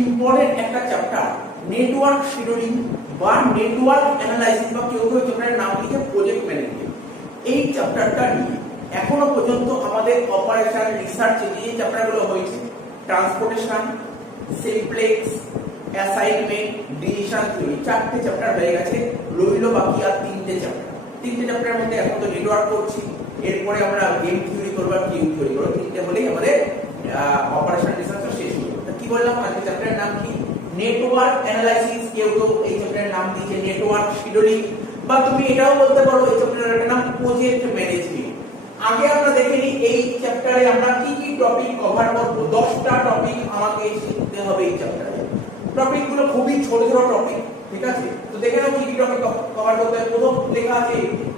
Important একটা chapter network scheduling বা network analysis বা কেউ কেউ চ্যাপ্টারের নাম লিখে প্রজেক্ট ম্যানেজমেন্ট। এই চ্যাপ্টারটা নিয়ে এখনো পর্যন্ত আমাদের অপারেশন রিসার্চে যে চ্যাপ্টারগুলো হয়েছে transportation, simplex, assignment, decision theory, 4টে চ্যাপ্টার হয়ে গেছে, রইল বাকি আর 3টে চ্যাপ্টার। 3টে চ্যাপ্টারের মধ্যে এখন তো নেটওয়ার্ক করছি, এরপরে আমরা গেম থিওরি করব আর কিউ থিওরি করব। 3টে হলেই আমাদের অপারেশন রিসার্চ শেষ হয়ে যাবে। কি বললাম আজকে চ্যাপ্টারের নাম কি? নেটওয়ার্ক অ্যানালাইসিস, কেউ কেউ এই চ্যাপ্টারের নাম দিয়েছে নেটওয়ার্ক শিডিউলিং, বা তুমি এটাও বলতে পারো এই চ্যাপ্টারের নাম প্রজেক্ট ম্যানেজমেন্ট। আগে আমরা দেখে নিই এই চ্যাপ্টারে আমরা কি কি টপিক কভার করব। 10টা টপিক আমাকে শিখতে হবে এই চ্যাপ্টারে। টপিকগুলো খুবই ছোট ছোট টপিক, ঠিক আছে? তো দেখে নাও কি কি টপিক কভার করতে হবে। প্রথম লেখা আছে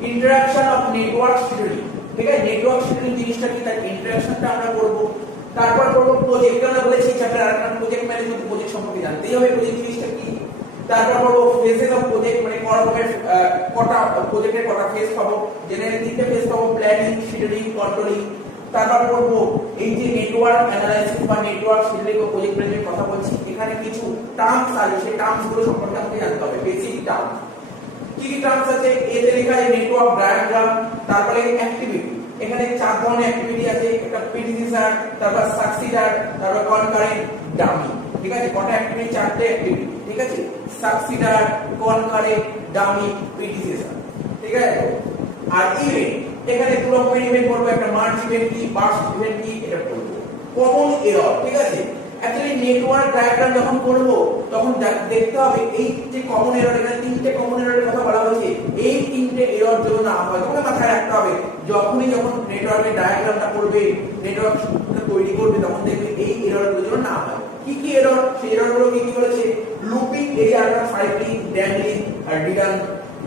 ইন্টারঅ্যাকশন অফ নেটওয়ার্ক শিডিউলিং, ঠিক আছে? নেটওয়ার্ক শিডিউলিং জিনিসটা কি, তার ইন্টারঅ্যাকশনটা আমরা করব। তারপর করব প্রজেক্ট, আমরা বলেছি চ্যাপ্টার আর একটা প্রজেক্ট ম্যানেজমেন্ট, প্রজেক্ট সম্পর্কে জানতেই হবে প্রজেক্ট জিনিসটা কি। তারপর করব ফেজেস অফ প্রজেক্ট, মানে কটা প্রজেক্টের কটা ফেজ পাবো, জেনারেলি 3টে ফেজ পাবো, প্ল্যানিং, শিডিউলিং, কন্ট্রোলিং। তারপর করব এই যে নেটওয়ার্ক অ্যানালাইসিস বা নেটওয়ার্ক শিডিউলিং ও প্রজেক্ট ম্যানেজমেন্ট কথা বলছি, এখানে কিছু টার্মস আছে, সেই টার্মস গুলো সম্পর্কে আমাকে জানতে হবে, বেসিক টার্মস। কি কি টার্মস আছে? এতে লেখা আছে নেটওয়ার্ক ডায়াগ্রাম, তারপরে অ্যাক্টিভিটি। এখানে 4 ধরনের অ্যাক্টিভিটি আছে, একটা প্রিডিসেসর, তারপর সাকসিডার, তারপর কনকারেন্ট, ডামি, ঠিক আছে? কটা অ্যাক্টিভিটি? 4টে অ্যাক্টিভিটি, ঠিক আছে? সাকসিডার, কনকারেন্ট, ডামি, প্রিডিসেসর, ঠিক আছে? আর ইভেন্ট, এখানে দুটো ইভেন্ট করব, একটা মার্জ ইভেন্ট কি, বার্স্ট ইভেন্ট কি, এটা করব। কমন এরর, ঠিক আছে? অ্যাকচুয়ালি নেটওয়ার্ক ডায়াগ্রাম যখন করব তখন দেখতে হবে এই যে কমন এরর, এখানে 3টে কমন এররের কথা বলা হয়েছে, এই 3টে এরর যেন না হয় তোমাকে মাথায় রাখতে হবে। যখন নেটওয়ার্কের ডায়াগ্রামটা করবে, নেটওয়ার্ক তৈরি করবে, তখন দেখবে এই এররগুলো যেন না হয়। কি কি এরর? সেই এররগুলো কি কি বলেছে? লুপিং, এরিয়া সাইক্লিং, ড্যাংলিং আর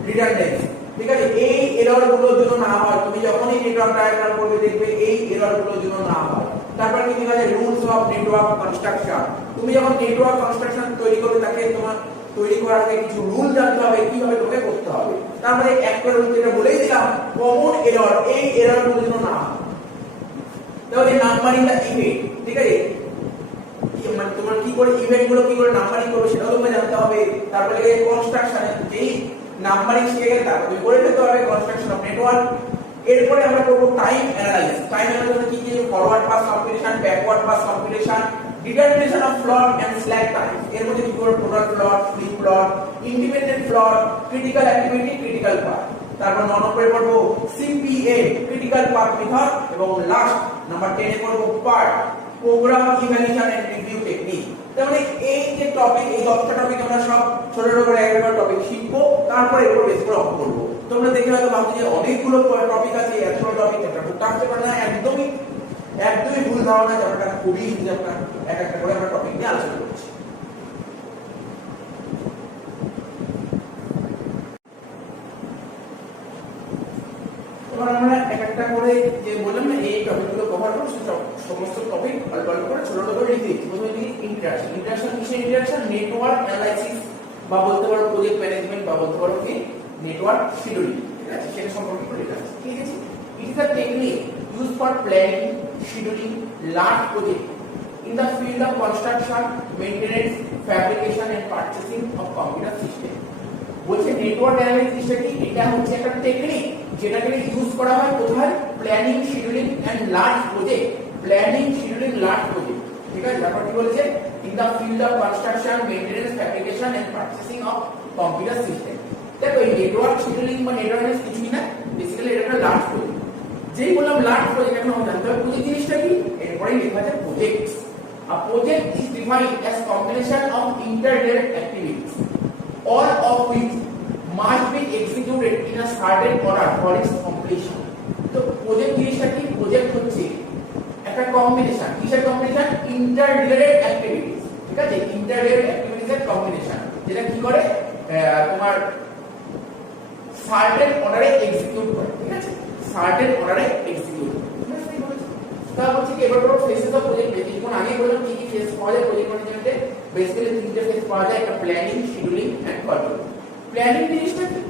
রিডান্ডেন্সি, ঠিক আছে? এই এররগুলো যেন না হয়। তুমি যখনই নেটওয়ার্ক ডায়াগ্রাম করবে দেখবে এই এররগুলো যেন না হয়। তারপর কি লেখা আছে? Rules of network construction. তুমি যখন নেটওয়ার্ক কনস্ট্রাকশন তৈরি করবে, তাকে তোমার তৈরি করার আগে কিছু রুল জানতে হবে, কিভাবে তোমাকে করতে হবে। তারপরে একটা রুল যেটা বলেই দিলাম, কমন এরর, এই এররগুলো যেন না হয়। তাহলে নাম্বারিং দা ইভেন্ট, ঠিক আছে? মানে তোমার কি করে ইভেন্টগুলো কি করে নাম্বারিং করবে সেটাও তোমাকে জানতে হবে। তারপরে কনস্ট্রাকশন, যেই নাম্বারিং শিখে গেলে তারপর তুমি করে নিতে হবে কনস্ট্রাকশন অফ নেটওয়ার্ক। এরপরে আমরা করব টাইম অ্যানালাইসিস। টাইম অ্যানালাইসিস কি কি? Forward pass computation, backward pass computation, determination of float and slack time. এর মধ্যে কি করব? Total float, free float, independent float, critical activity, critical path. তারপর 9 নম্বরে পড়ব সিপিএ, ক্রিটিক্যাল পাথ মেথড, এবং লাস্ট নাম্বার 10 এ পড়ব PERT, program evaluation and review technique. তাহলে এই যে টপিক, এই 10টা টপিক আমরা সব ছোট ছোট করে একটা টপিক শিখবো, তারপর এর উপর বেস করে অঙ্ক করব। তোমরা দেখে হয়তো ভাবছো যে অনেকগুলো টপিক আছে, এতগুলো টপিক, একটা খুব টাফ চ্যাপ্টার না, একদমই ভুল ধারণা। চ্যাপ্টারটা খুবই ইজি চ্যাপ্টার, একটা করে আমরা টপিক নিয়ে আলোচনা করছি। এবার আমরা একটা করে যে বললাম না এই টপিকগুলো কভার করব, সমস্ত টপিক অল্প অল্প করে ছোট ছোট করে লিখে দিচ্ছি। প্রথমে লিখি ইন্টারঅ্যাকশন। ইন্টারঅ্যাকশন কিসের ইন্টারঅ্যাকশন? নেটওয়ার্ক অ্যানালাইসিস, বা বলতে পারো প্রজেক্ট ম্যানেজমেন্ট, বা বলতে পারো কি নেটওয়ার্ক শিডিউলিং, ঠিক আছে? সেটা সম্পর্কে করে লেখা আছে, ঠিক আছে? It is a technique used for planning, scheduling large projects in the field of construction, maintenance, fabrication and purchasing of computer system. বলছে নেটওয়ার্ক অ্যানালাইসিস কি? এটা হচ্ছে একটা টেকনিক যেটাকে ইউজ করা হয় কোথায়? Planning, scheduling and large project. Planning, scheduling, large project, ঠিক আছে? তারপর কি বলেছে? In the field of construction, maintenance, fabrication and purchasing of computer system. দেখো এই নেটওয়ার্ক শিডিউলিং বা নেটওয়ার্ক অ্যানালাইসিস কিছুই না, বেসিক্যালি এটা একটা লার্জ প্রজেক্ট। যেই বললাম লার্জ প্রজেক্ট, এখন আমরা জানতে হবে প্রজেক্ট জিনিসটা কি। এরপরেই লেখা আছে project. A project is defined as combination of interrelated activities, all of which must be executed in a certain order for its completion. তো প্রজেক্ট জিনিসটা কি? প্রজেক্ট হচ্ছে একটা কম্বিনেশন। কিসের কম্বিনেশন? ইন্টাররিলেটেড অ্যাক্টিভিটিস, ঠিক আছে? ইন্টাররিলেটেড অ্যাক্টিভিটিস এর কম্বিনেশন, যেটা কি করে তোমার সার্টেন অর্ডারে এক্সিকিউট করে, ঠিক আছে? সার্টেন অর্ডারে এক্সিকিউট করে। তাহলে হচ্ছে কি এবার পুরো ফেসেস অফ প্রজেক্ট বেসিক কোন আগে বললাম কি কি ফেস পাওয়া যায় প্রজেক্ট ম্যানেজমেন্টে। বেসিক্যালি 3টে ফেস পাওয়া যায়, একটা planning, scheduling and control. Planning জিনিসটা কি?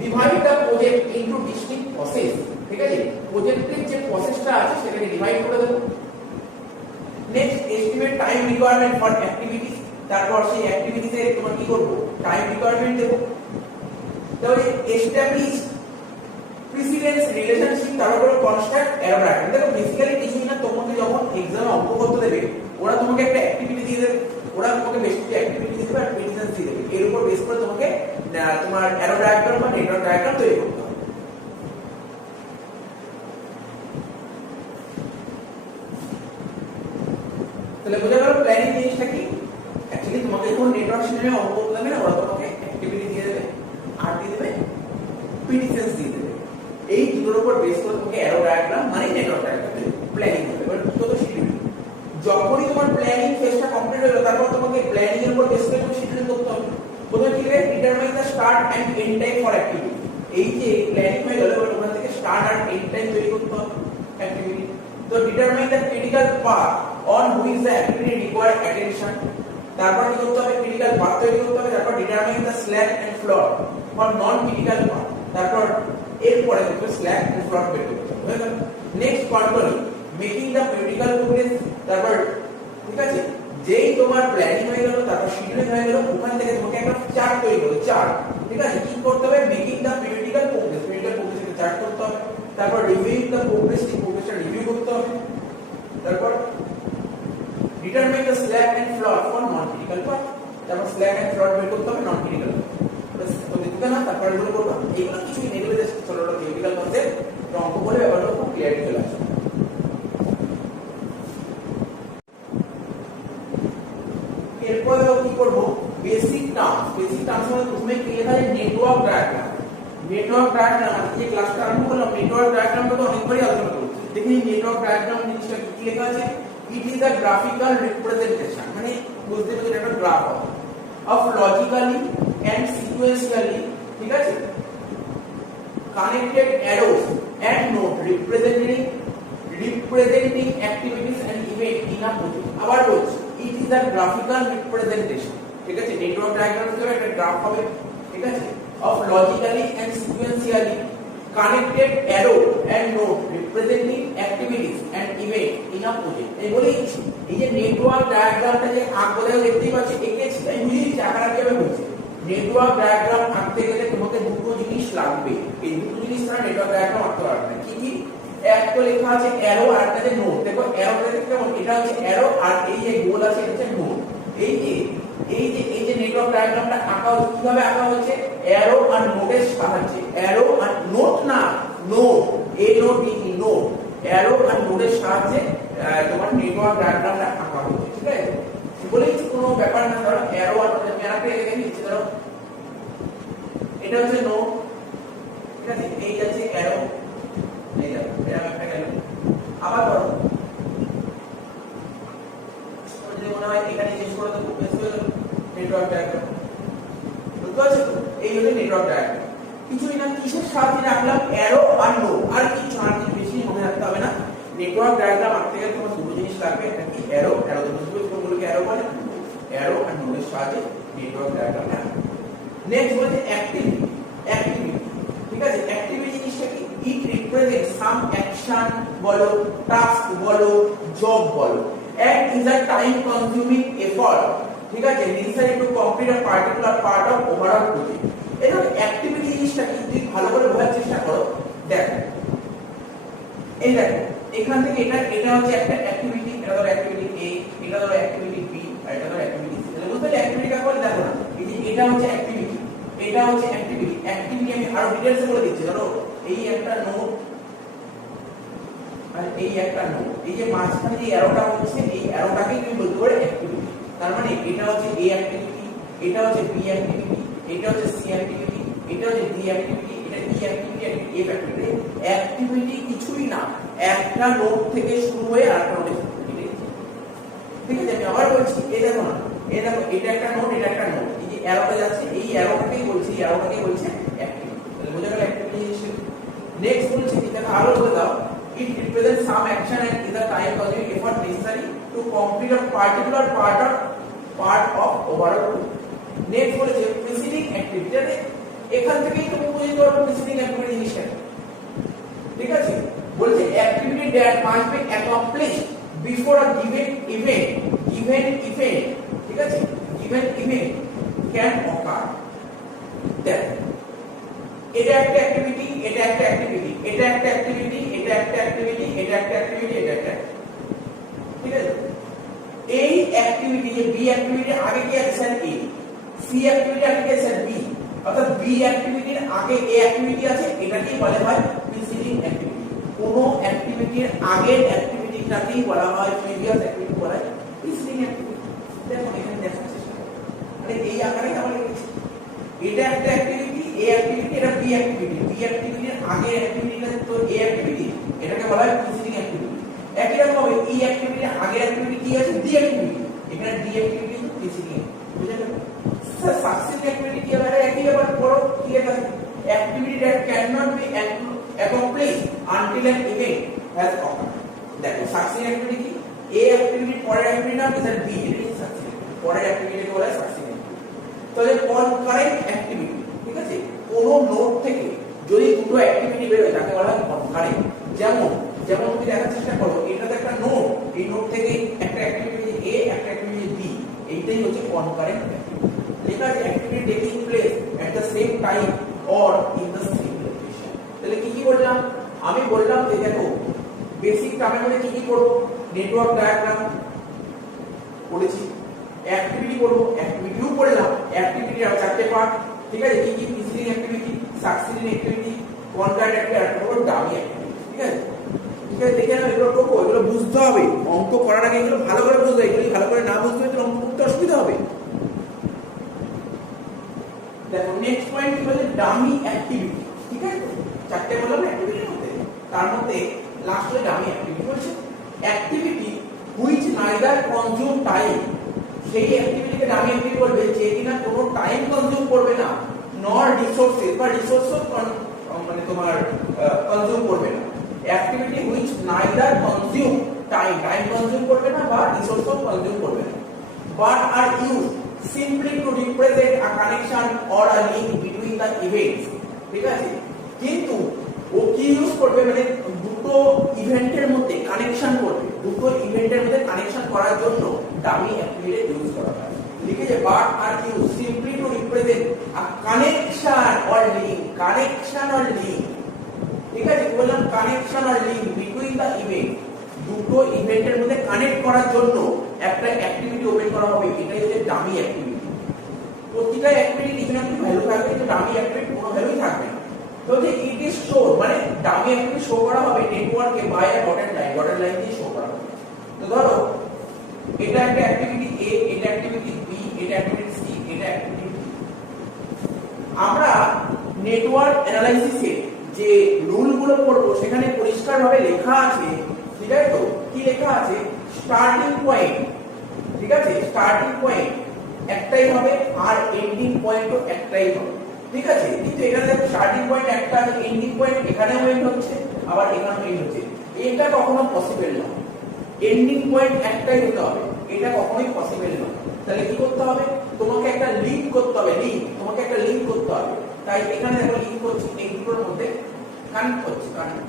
Divide the project into distinct process, ঠিক আছে? প্রজেক্টের যে প্রসেসটা আছে সেটাকে ডিভাইড করে দেব। Next, estimate time requirement for activities, তারপর সেই অ্যাক্টিভিটিতে তোমার কি করব টাইম রিকোয়ারমেন্ট দেব তাহলে এস্টাবলিশ প্রিসিডেন্স রিলেশনশিপ তারপর কনস্ট্রাক্ট এরর ডায়াগ্রাম দেখো বেসিক্যালি কিছুই না তোমাকে যখন এক্সামে অঙ্ক করতে দেবে ওরা তোমাকে একটা অ্যাক্টিভিটি দিয়ে দেবে ওরা তোমাকে বেশ কিছু অ্যাক্টিভিটি দিয়ে দেবে আর প্রেডিকশন দিয়ে দেবে এর উপর বেস করে তোমাকে তোমার এরর ডায়াগ্রাম বা নেটওয়ার্ক ডায়াগ্রাম তৈরি করতে হবে তাহলে বোঝা গেল প্ল্যানিং জিনিসটা কি অ্যাকচুয়ালি তোমাকে যখন নেটওয়ার্ক সিস্টেমে অঙ্ক করতে দেবে না ওরা তোমাকে অ্যাক্টিভিটি দিয়ে দেবে আর দিয়ে দেবে প্রেডিকশন দিয়ে দেবে এই দুটোর উপর বেস করে তোমাকে এরর ডায়াগ্রাম মানে নেটওয়ার্ক ডায়াগ্রাম প্ল্যানিং হবে এবার কত শিডিউল যখনই তোমার প্ল্যানিং ফেজটা কমপ্লিট হলো তারপর তোমাকে প্ল্যানিং এর উপর বেস করে তুমি শিডিউল করতে হবে প্রথমে কি লিখবে determine the start and end time for activity এই যে প্ল্যানিং হয়ে গেল এবার ওখান থেকে স্টার্ট আর এন্ড টাইম তৈরি করতে হবে অ্যাক্টিভিটি তো determine the critical path on which the activity require attention তারপর কি করতে হবে ক্রিটিক্যাল পাথ তৈরি করতে হবে তারপর ডিটারমাইন দ্য স্ল্যাক এন্ড ফ্লট ফর নন ক্রিটিক্যাল পাথ তারপর এরপরে তুমি স্ল্যাক এন্ড ফ্লট বের করতে হবে next control making the critical progress তারপর ঠিক আছে যেই তোমার প্ল্যানিং হয়ে গেল তারপর শিডিউলিং হয়ে গেল ওখান থেকে তোমাকে একটা চার্ট তৈরি করতে চার্ট ঠিক আছে কি করতে হবে মেকিং দ্য ক্রিটিক্যাল প্রোগ্রেস এর চার্ট করতে হবে তারপর রিভিউইং দ্য প্রোগ্রেস এই প্রোগ্রেসটা রিভিউ করতে হবে তারপর ডিটারমাইন দ্য স্ল্যাক এন্ড ফ্লট ফর নন ক্রিটিক্যাল পাথ তারপর স্ল্যাক এন্ড ফ্লট বের করতে হবে নন ক্রিটিক্যাল তো দেখতে না তারপর এগুলো করবা এগুলো কিছুই নেই বলে জাস্ট ছোটটা থিওরিক্যাল কনসেপ্ট অঙ্ক করে ব্যাপারটা খুব ক্লিয়ারলি চলে আসবে এরপর কি করব বেসিক টার্মস মানে প্রথমে কি লেখা আছে নেটওয়ার্ক ডায়াগ্রাম আজকে ক্লাসটা আরম্ভ করলাম নেটওয়ার্ক ডায়াগ্রামটা তো অনেকবারই আলোচনা করেছি দেখি নেটওয়ার্ক ডায়াগ্রাম জিনিসটা কি লেখা আছে it is a graphical representation মানে বুঝতে পারছো এটা একটা গ্রাফ হবে অফ লজিক্যালি এন্ড সিকোয়েন্সিয়ালি ঠিক আছে connected arrows and node representing activities and events in a project আবার বলছি it is a graphical representation ঠিক আছে নেটওয়ার্ক ডায়াগ্রাম হিসেবে একটা গ্রাফ হবে ঠিক আছে of logically and sequentially connected arrow and node representing activities and events in a project এই বলি এই যে নেটওয়ার্ক ডায়াগ্রামটা যে আঁকলে দেখতেই পাচ্ছি এঁকেছি তাই বুঝিয়ে দিচ্ছি আকার কিভাবে হচ্ছে নেটওয়ার্ক ডায়াগ্রাম আঁকতে গেলে তোমাকে দুটো জিনিস লাগবে এই দুটো জিনিস ছাড়া নেটওয়ার্ক ডায়াগ্রাম আঁকতে পারবে না কি কি এক তো লেখা আছে অ্যারো আর একটা আছে নোড দেখো অ্যারোটা দেখতে কেমন এটা হচ্ছে অ্যারো আর এই যে গোল আছে এটা হচ্ছে নোড এই যে নেটওয়ার্ক ডায়াগ্রামটা আঁকা হচ্ছে কিভাবে আঁকা হচ্ছে অ্যারো আর নোডের সাহায্যে অ্যারো আর নোড না নোড এ নোড ডি নোড অ্যারো আর নোডের সাহায্যে তোমার নেটওয়ার্ক ডায়াগ্রামটা আঁকা হচ্ছে ঠিক আছে বলেই কোনো ব্যাপার না ধরো অ্যারো আর আমি আরেকটা লিখে নিচ্ছি ধরো এটা হচ্ছে নোড ঠিক আছে এই আছে অ্যারো এই দেখো এটা একটা গেল আবার ধরো যদি মনে হয় এখানে চেঞ্জ করে দেবো বেশ হয়ে গেল নেটওয়ার্ক ডায়াগ্রাম বুঝতে পারছো তো এই হলো নেটওয়ার্ক ডায়াগ্রাম কিছুই না কিসের সাহায্যে রাখলাম অ্যারো আর নোড আর কিছু আর কিছু বেশি মনে রাখতে হবে না নেটওয়ার্ক ডায়াগ্রাম আঁকতে গেলে তোমার দুটো জিনিস লাগবে একটা কি অ্যারো তো বুঝবে কোনগুলোকে অ্যারো বলে অ্যারো আর নোডের সাহায্যে নেটওয়ার্ক ডায়াগ্রাম আঁকবে নেক্সট বলতে অ্যাক্টিভিটি ঠিক আছে অ্যাক্টিভিটি জিনিসটা কি ইট রিপ্রেজেন্ট সাম অ্যাকশন বলো টাস্ক বলো জব বলো and is a time consuming effort ঠিক আছে necessary to complete a particular part of overall project এরকম অ্যাক্টিভিটি জিনিসটা কি তুমি ভালো করে বোঝার চেষ্টা করো দেখো এই দেখো এখান থেকে এটা হচ্ছে একটা অ্যাক্টিভিটি এটা ধরো অ্যাক্টিভিটি A এটা ধরো অ্যাক্টিভিটি B আর এটা ধরো অ্যাক্টিভিটি C তাহলে বুঝতে অ্যাক্টিভিটি কাকে বলে দেখো না এই যে এটা হচ্ছে অ্যাক্টিভিটি আমি আরো ডিটেইলসে বলে দিচ্ছি ধরো এই একটা নোড আর এই একটা নোড এই যে মাঝখানে যে অ্যারোটা হচ্ছে এই অ্যারোটাকে তুমি বলতে পারো অ্যাক্টিভিটি তার মানে এটা হচ্ছে A অ্যাক্টিভিটি এটা হচ্ছে B অ্যাক্টিভিটি এটা হচ্ছে C অ্যাক্টিভিটি এটা হচ্ছে D অ্যাক্টিভিটি এটা E অ্যাক্টিভিটি আর F অ্যাক্টিভিটি অ্যাক্টিভিটি কিছুই না একটা নোড থেকে শুরু হয়ে আরেকটা নোডে ঠিক আছে আমি আবার বলছি এই দেখো না এই দেখো এটা একটা নোড এই যে অ্যারোটা যাচ্ছে এই অ্যারোটাকেই বলছে অ্যাক্টিভিটি তাহলে বোঝা গেল অ্যাক্টিভিটি নেক্সট বলছি এটা আরো বলে দাও it represents some action and is a time consuming effort necessary to complete a particular part of overall next বলেছে preceding activity এখান থেকেই তুমি বুঝতে পারবে preceding activity জিনিসটা ঠিক আছে বলেছে activity that must be accomplished before a given event ঠিক আছে given event can occur. দেখো এটা একটা অ্যাক্টিভিটি, এটা একটা অ্যাক্টিভিটি, এটা একটা অ্যাক্টিভিটি, এটা একটা অ্যাক্টিভিটি, এটা একটা অ্যাক্টিভিটি, এটা একটা, ঠিক আছে। এই অ্যাক্টিভিটি যে বি অ্যাক্টিভিটির আগে কি আছে স্যার এ, সি অ্যাক্টিভিটি আগে কি আছে স্যার বি, অর্থাৎ বি অ্যাক্টিভিটির আগে এ অ্যাক্টিভিটি আছে, এটাকেই বলা হয় প্রিসিডিং অ্যাক্টিভিটি। কোন অ্যাক্টিভিটির আগের অ্যাক্টিভিটিটাকেই বলা হয় প্রিভিয়াস অ্যাক্টিভিটি, বলা হয় প্রিসিডিং অ্যাক্টিভিটি। দেখো এখানে দেখার চেষ্টা করো, মানে এই আকারে আমরা লিখেছি এটা একটা অ্যাক্টিভিটি, এ অ্যাক্টিভিটি, এটা বি অ্যাক্টিভিটি, বি অ্যাক্টিভিটির আগের অ্যাক্টিভিটিটা তো এ অ্যাক্টিভিটি, এটাকে বলা হয় প্রিসিডিং অ্যাক্টিভিটি। একই রকম ভাবে ই অ্যাক্টিভিটির আগের অ্যাক্টিভিটি কি আছে, ডি অ্যাক্টিভিটি, এখানে ডি অ্যাক্টিভিটি তো প্রিসিডিং, বুঝা গেল স্যার। সাকসিডিং অ্যাক্টিভিটি কি হবে, একই ব্যাপার পড়ো কি লেখা আছে, activity that can not be accomplished until an event has occurred। দেখো সাকসিডিং অ্যাক্টিভিটি কি, এ অ্যাক্টিভিটির পরের অ্যাক্টিভিটি নাম কি স্যার বি, এটা কি সাকসিডিং, পরের অ্যাক্টিভিটিকে বলা হয় সাকসিডিং। তাহলে কনকারেন্ট অ্যাক্টিভিটি, ঠিক আছে, কোন নোড থেকে যদি দুটো অ্যাক্টিভিটি বের হয় তাকে বলা হয় কনকারেন্ট। যেমন যেমন তুমি দেখার চেষ্টা করো, এটা তো একটা নোড, এই নোড থেকে একটা অ্যাক্টিভিটি এ একটা অ্যাক্টিভিটি বি, এইটাই হচ্ছে কনকারেন্ট অ্যাক্টিভিটি। লেখা আছে activity taking place at the same time or in the same location. তাহলে কি কি বললাম, আমি বললাম যে দেখো বেসিক টার্মের মধ্যে কি কি করব, নেটওয়ার্ক ডায়াগ্রাম পড়েছি, অ্যাক্টিভিটি করব, অ্যাক্টিভিটিও পড়লাম, অ্যাক্টিভিটি আর চারটে পার্ট, ঠিক আছে, কি কি preceding activity, succeeding activity, concurrent activity আর ডামি অ্যাক্টিভিটি, ঠিক আছে। ঠিক আছে, দেখে নাও এগুলো করবো, এগুলো বুঝতে হবে, অঙ্ক করার আগে এগুলো ভালো করে বুঝতে হবে, এগুলো ভালো করে না বুঝতে হবে তো অঙ্ক করতে অসুবিধা হবে। দেখো নেক্সট পয়েন্ট কি বলে, ডামি অ্যাক্টিভিটি, ঠিক আছে, চারটে বললাম অ্যাক্টিভিটির মধ্যে, তার মধ্যে লাস্টে ডামি অ্যাক্টিভিটি বলছে activity which neither consume time, সেই অ্যাক্টিভিটিকে ডামি অ্যাক্টিভিটি বলবে যে কিনা কোনো টাইম কনজিউম করবে না, নর রিসোর্সেস বা রিসোর্স মানে তোমার কনজিউম করবে না। Activity which neither consume time, time consume করবে না বা রিসোর্স কনজিউম করবে না, but are use simply to represent a connection or a link between the events, ঠিক আছে। কিন্তু ও কি ইউজ করবে, মানে দুটো ইভেন্টের মধ্যে কানেকশন করবে, দুটো ইভেন্টের মধ্যে কানেকশন করার জন্য ডামি অ্যাক্টিভিটি ইউজ করা হয়। লিখেছে but are use simply to represent a connection or link, connection or link, ঠিক আছে, বললাম কানেকশন আর লিংক বিটুইন দ্য ইভেন্ট, দুটো ইভেন্টের মধ্যে কানেক্ট করার জন্য একটা অ্যাক্টিভিটি ওপেন করা হবে, এটাই হচ্ছে ডামি অ্যাক্টিভিটি। প্রতিটা অ্যাক্টিভিটি এখানে একটা ভ্যালু থাকবে, কিন্তু ডামি অ্যাক্টিভিটি কোনো ভ্যালুই থাকবে না। তো যে ইট ইজ শো, মানে ডামি অ্যাক্টিভিটি শো করা হবে নেটওয়ার্কে by a dotted line, dotted line দিয়ে শো করা হবে। তো ধরো এটা একটা অ্যাক্টিভিটি এ, এটা অ্যাক্টিভিটি বি, এটা অ্যাক্টিভিটি সি, এটা অ্যাক্টিভিটি ডি। আমরা নেটওয়ার্ক অ্যানালাইসিসে যে রুলগুলো পড়বো সেখানে পরিষ্কারভাবে লেখা আছে, ঠিক আছে, তো কি লেখা আছে, স্টার্টিং পয়েন্ট, ঠিক আছে, স্টার্টিং পয়েন্ট একটাই হবে আর এন্ডিং পয়েন্টও একটাই হবে, ঠিক আছে। কিন্তু এখানে দেখো স্টার্টিং পয়েন্ট একটা আছে, এন্ডিং পয়েন্ট এখানেও এন্ড হচ্ছে আবার এখানেও এন্ড হচ্ছে, এটা কখনো পসিবল না। এন্ডিং পয়েন্ট একটাই হতে হবে, এটা কখনোই পসিবল না। তাহলে কি করতে হবে, তোমাকে একটা লিংক করতে হবে, লিংক, তোমাকে একটা লিংক করতে হবে। তাই এখানে দেখো লিংক করছি, এই দুটোর মধ্যে কানেক্ট করছি, কানেক্ট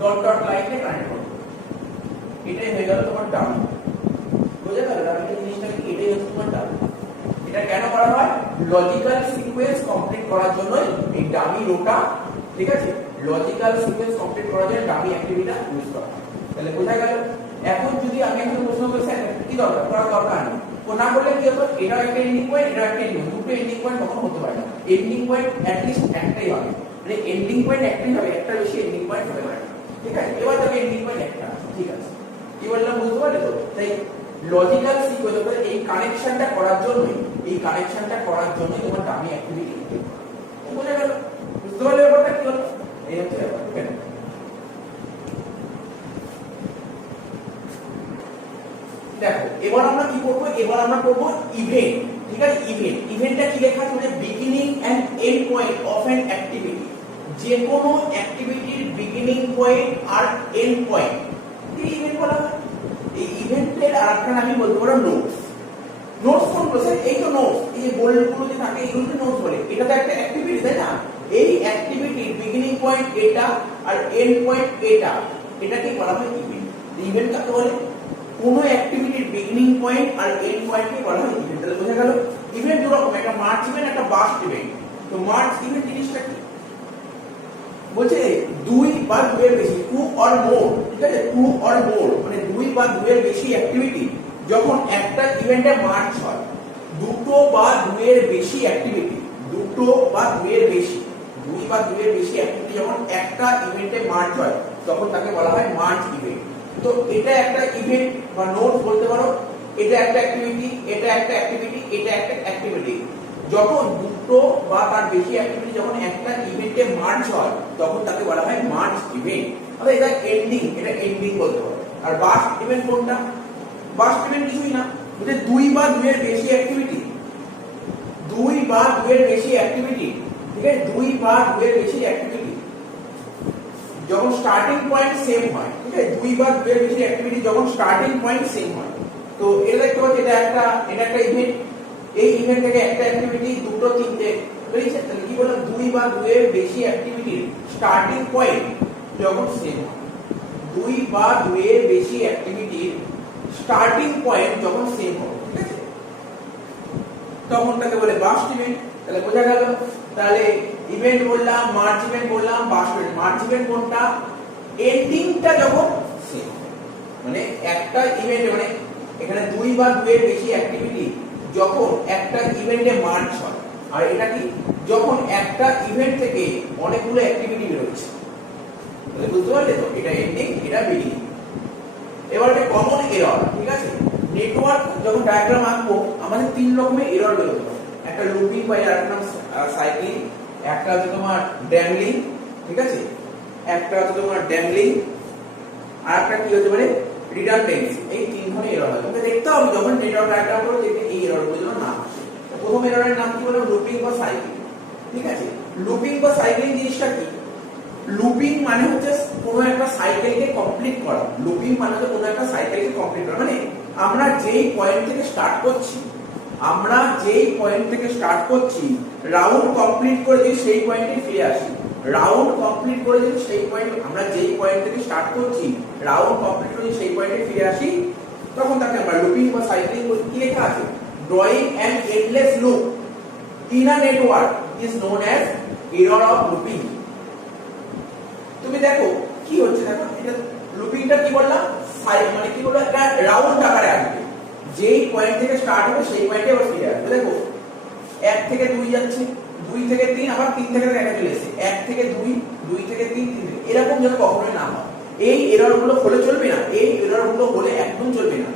ডট ডট লাইনে কানেক্ট করব, এটাই হয়ে গেল তোমার ডামি। বুঝে গেল ডামি জিনিসটা কি, এটাই হচ্ছে তোমার ডামি। এটা কেন করা হয়, লজিক্যাল সিকোয়েন্স কমপ্লিট করার জন্য এই ডামি রোটা, ঠিক আছে, লজিক্যাল সিকোয়েন্স কমপ্লিট করার জন্য ডামি অ্যাক্টিভিটিটা ইউজ করা হয়। তাহলে বোঝা গেল। এখন যদি আমি একটা প্রশ্ন করি স্যার কি দরকার, করার দরকার নেই, ও না করলে কি হতো, এটা একটা এন্ডিং পয়েন্ট, এটা একটা এন্ডিং, দুটো এন্ডিং পয়েন্ট কখনো হতে পারে না। এন্ডিং পয়েন্ট অ্যাট লিস্ট একটাই হবে, মানে এন্ডিং পয়েন্ট একটাই হবে, একটা বেশি এন্ডিং পয়েন্ট হতে পারে না, ঠিক আছে। এবার তবে এন্ডিং পয়েন্ট একটা, ঠিক আছে, কি বললাম বুঝতে পারলে তো। তাই লজিক্যাল সিকোয়েন্স অর্থাৎ এই কানেকশনটা করার জন্য, এই কানেকশনটা করার জন্য তোমার ডামি অ্যাক্টিভিটি বোঝা গেল, বুঝতে পারলে ব্যাপারটা কি হলো, এই হচ্ছে ব্যাপার। দেখো এবার আমরা কি করব, এবার আমরা করব ইভেন্ট, ঠিক আছে। ইভেন্ট, ইভেন্টটা কি লেখা আছে, beginning and end point of an activity, যে কোনো অ্যাক্টিভিটির বিগিনিং পয়েন্ট আর এন্ড পয়েন্ট এই ইভেন্ট বলা হয়। এই ইভেন্টের আরেকটা নামই বলতে পারো নোটস। নোটস কোন প্রসেস, এই তো নোটস, এই যে বোল্ডগুলো যে থাকে এগুলোকে নোটস বলে, এটা তো একটা অ্যাক্টিভিটি, তাই না। এই অ্যাক্টিভিটির বিগিনিং পয়েন্ট এটা আর এন্ড পয়েন্ট এটা, এটাকে বলা হয় ইভেন্ট। ইভেন্ট কাকে বলে, কোন অ্যাক্টিভিটির বিগিনিং পয়েন্ট আর এন্ড পয়েন্টকে বলা হয় ইভেন্ট। তাহলে বোঝা গেল ইভেন্ট দু রকম, একটা মার্চ ইভেন্ট, একটা বাস্ট ইভেন্ট। তো মার্চ ইভেন্ট জিনিসটা কি বলছে, দুই বা দুয়ের বেশি, টু অর মোর, ঠিক আছে, টু অর মোর মানে দুই বা দুয়ের বেশি অ্যাক্টিভিটি যখন একটা ইভেন্টে মার্চ হয়, দুটো বা দুয়ের বেশি অ্যাক্টিভিটি, দুটো বা দুয়ের বেশি, দুই বা দুয়ের বেশি অ্যাক্টিভিটি যখন একটা ইভেন্টে মার্চ হয় তখন তাকে বলা হয় মার্চ ইভেন্ট। তো এটা একটা ইভেন্ট বা নোট বলতে পারো, এটা একটা অ্যাক্টিভিটি, এটা একটা অ্যাক্টিভিটি, এটা একটা অ্যাক্টিভিটি। যখন দুটো বা তার বেশি অ্যাক্টিভিটি যখন একটা ইভেন্টে মার্চ হয় তখন তাকে বলা হয় মার্চ ইভেন্ট। তাহলে এটা এন্ডিং, এটা এন্ডিং বলতে পারো। আর বাস্ট ইভেন্ট কোনটা? বাস্ট ইভেন্ট কিছুই না, এটা দুই বা দুইয়ের বেশি অ্যাক্টিভিটি, দুই বা দুইয়ের বেশি অ্যাক্টিভিটি, ঠিক আছে, দুই বা দুইয়ের বেশি অ্যাক্টিভিটি যখন স্টার্টিং পয়েন্ট সেম হয়, ঠিক আছে, দুই বা দুইয়ের বেশি অ্যাক্টিভিটি যখন স্টার্টিং পয়েন্ট সেম হয়। তো এটা দেখতে পাচ্ছি এটা একটা ইভেন্ট, এই ইভেন্ট থেকে একটা অ্যাক্টিভিটি, দুটো, তিনটে, বুঝেছে? তাহলে কি বললাম, দুই বা দুইয়ের বেশি অ্যাক্টিভিটির স্টার্টিং পয়েন্ট যখন সেম হয়, দুই বা দুইয়ের বেশি অ্যাক্টিভিটির স্টার্টিং পয়েন্ট যখন সেম হবে, ঠিক আছে, তখন তাকে বলে বাস্ট ইভেন্ট। তাহলে বোঝা গেল, তাহলে ইভেন্ট বললাম, মার্চ ইভেন্ট বললাম, বাস্ট ইভেন্ট। মার্চ ইভেন্ট কোনটা? এন্ডিংটা যখন সেম, মানে একটা ইভেন্ট, মানে এখানে দুই বা দুইয়ের বেশি অ্যাক্টিভিটি যখন একটা ইভেন্টে মার্চ হয়, আর এটা কি, যখন একটা ইভেন্ট থেকে অনেকগুলো অ্যাক্টিভিটি বের হচ্ছে। তাহলে বুঝতে পারলে তো, এটা এন্ডিং, এটা বিগিনিং। এবার একটা কমন এরর, ঠিক আছে, নেটওয়ার্ক যখন ডায়াগ্রাম আঁকবো আমাদের তিন রকমের এরর বেরোতে পারে। একটা লুপিং বা একটা সাইক্লিং, একটা হচ্ছে তোমার ড্যাংলিং, ঠিক আছে, একটা হচ্ছে তোমার ড্যাংলিং, আর একটা কি হতে পারে রিডান্ডেন্সি। এই তিন ধরনের এরর হয়। তোমরা দেখতে হবে যখন নেটওয়ার্ক ডায়াগ্রাম করো যে এই এররগুলো যেন না আসে। প্রথম এররের নাম কি বললাম, লুপিং বা সাইক্লিং, ঠিক আছে। লুপিং বা সাইক্লিং জিনিসটা কি? লুপিং মানে হচ্ছে কোনো একটা সাইকেলকে কমপ্লিট করা। লুপিং মানে হচ্ছে কোনো একটা সাইকেলকে কমপ্লিট করা, মানে আমরা যেই পয়েন্ট থেকে স্টার্ট করছি, রাউন্ড কমপ্লিট করে যদি সেই পয়েন্টে ফিরে আসি, রাউন্ড কমপ্লিট করে যদি সেই পয়েন্ট, আমরা যেই পয়েন্ট থেকে স্টার্ট করছি রাউন্ড কমপ্লিট করে সেই পয়েন্টে ফিরে আসি, তখন তাকে আমরা লুপিং বা সাইক্লিং বলি। কি লেখা আছে? Drawing an endless loop in a network is known as error of looping. তুমি দেখো কি হচ্ছে, দেখো এটা লুপিংটা কি বললাম, মানে কি বললাম, একটা রাউন্ড আকারে আসবে, যেই পয়েন্ট থেকে স্টার্ট হবে সেই পয়েন্টে আবার ফিরে আসবে। দেখো 1 থেকে 2 যাচ্ছে, 2 থেকে 3, আবার 3 থেকে 1 চলে এসেছে, 1 থেকে 2, 2 থেকে 3, 3 থেকে, এরকম যেন কখনোই না হয়। এই এরর গুলো হলে চলবে না, এই এরর গুলো হলে একদম চলবে না।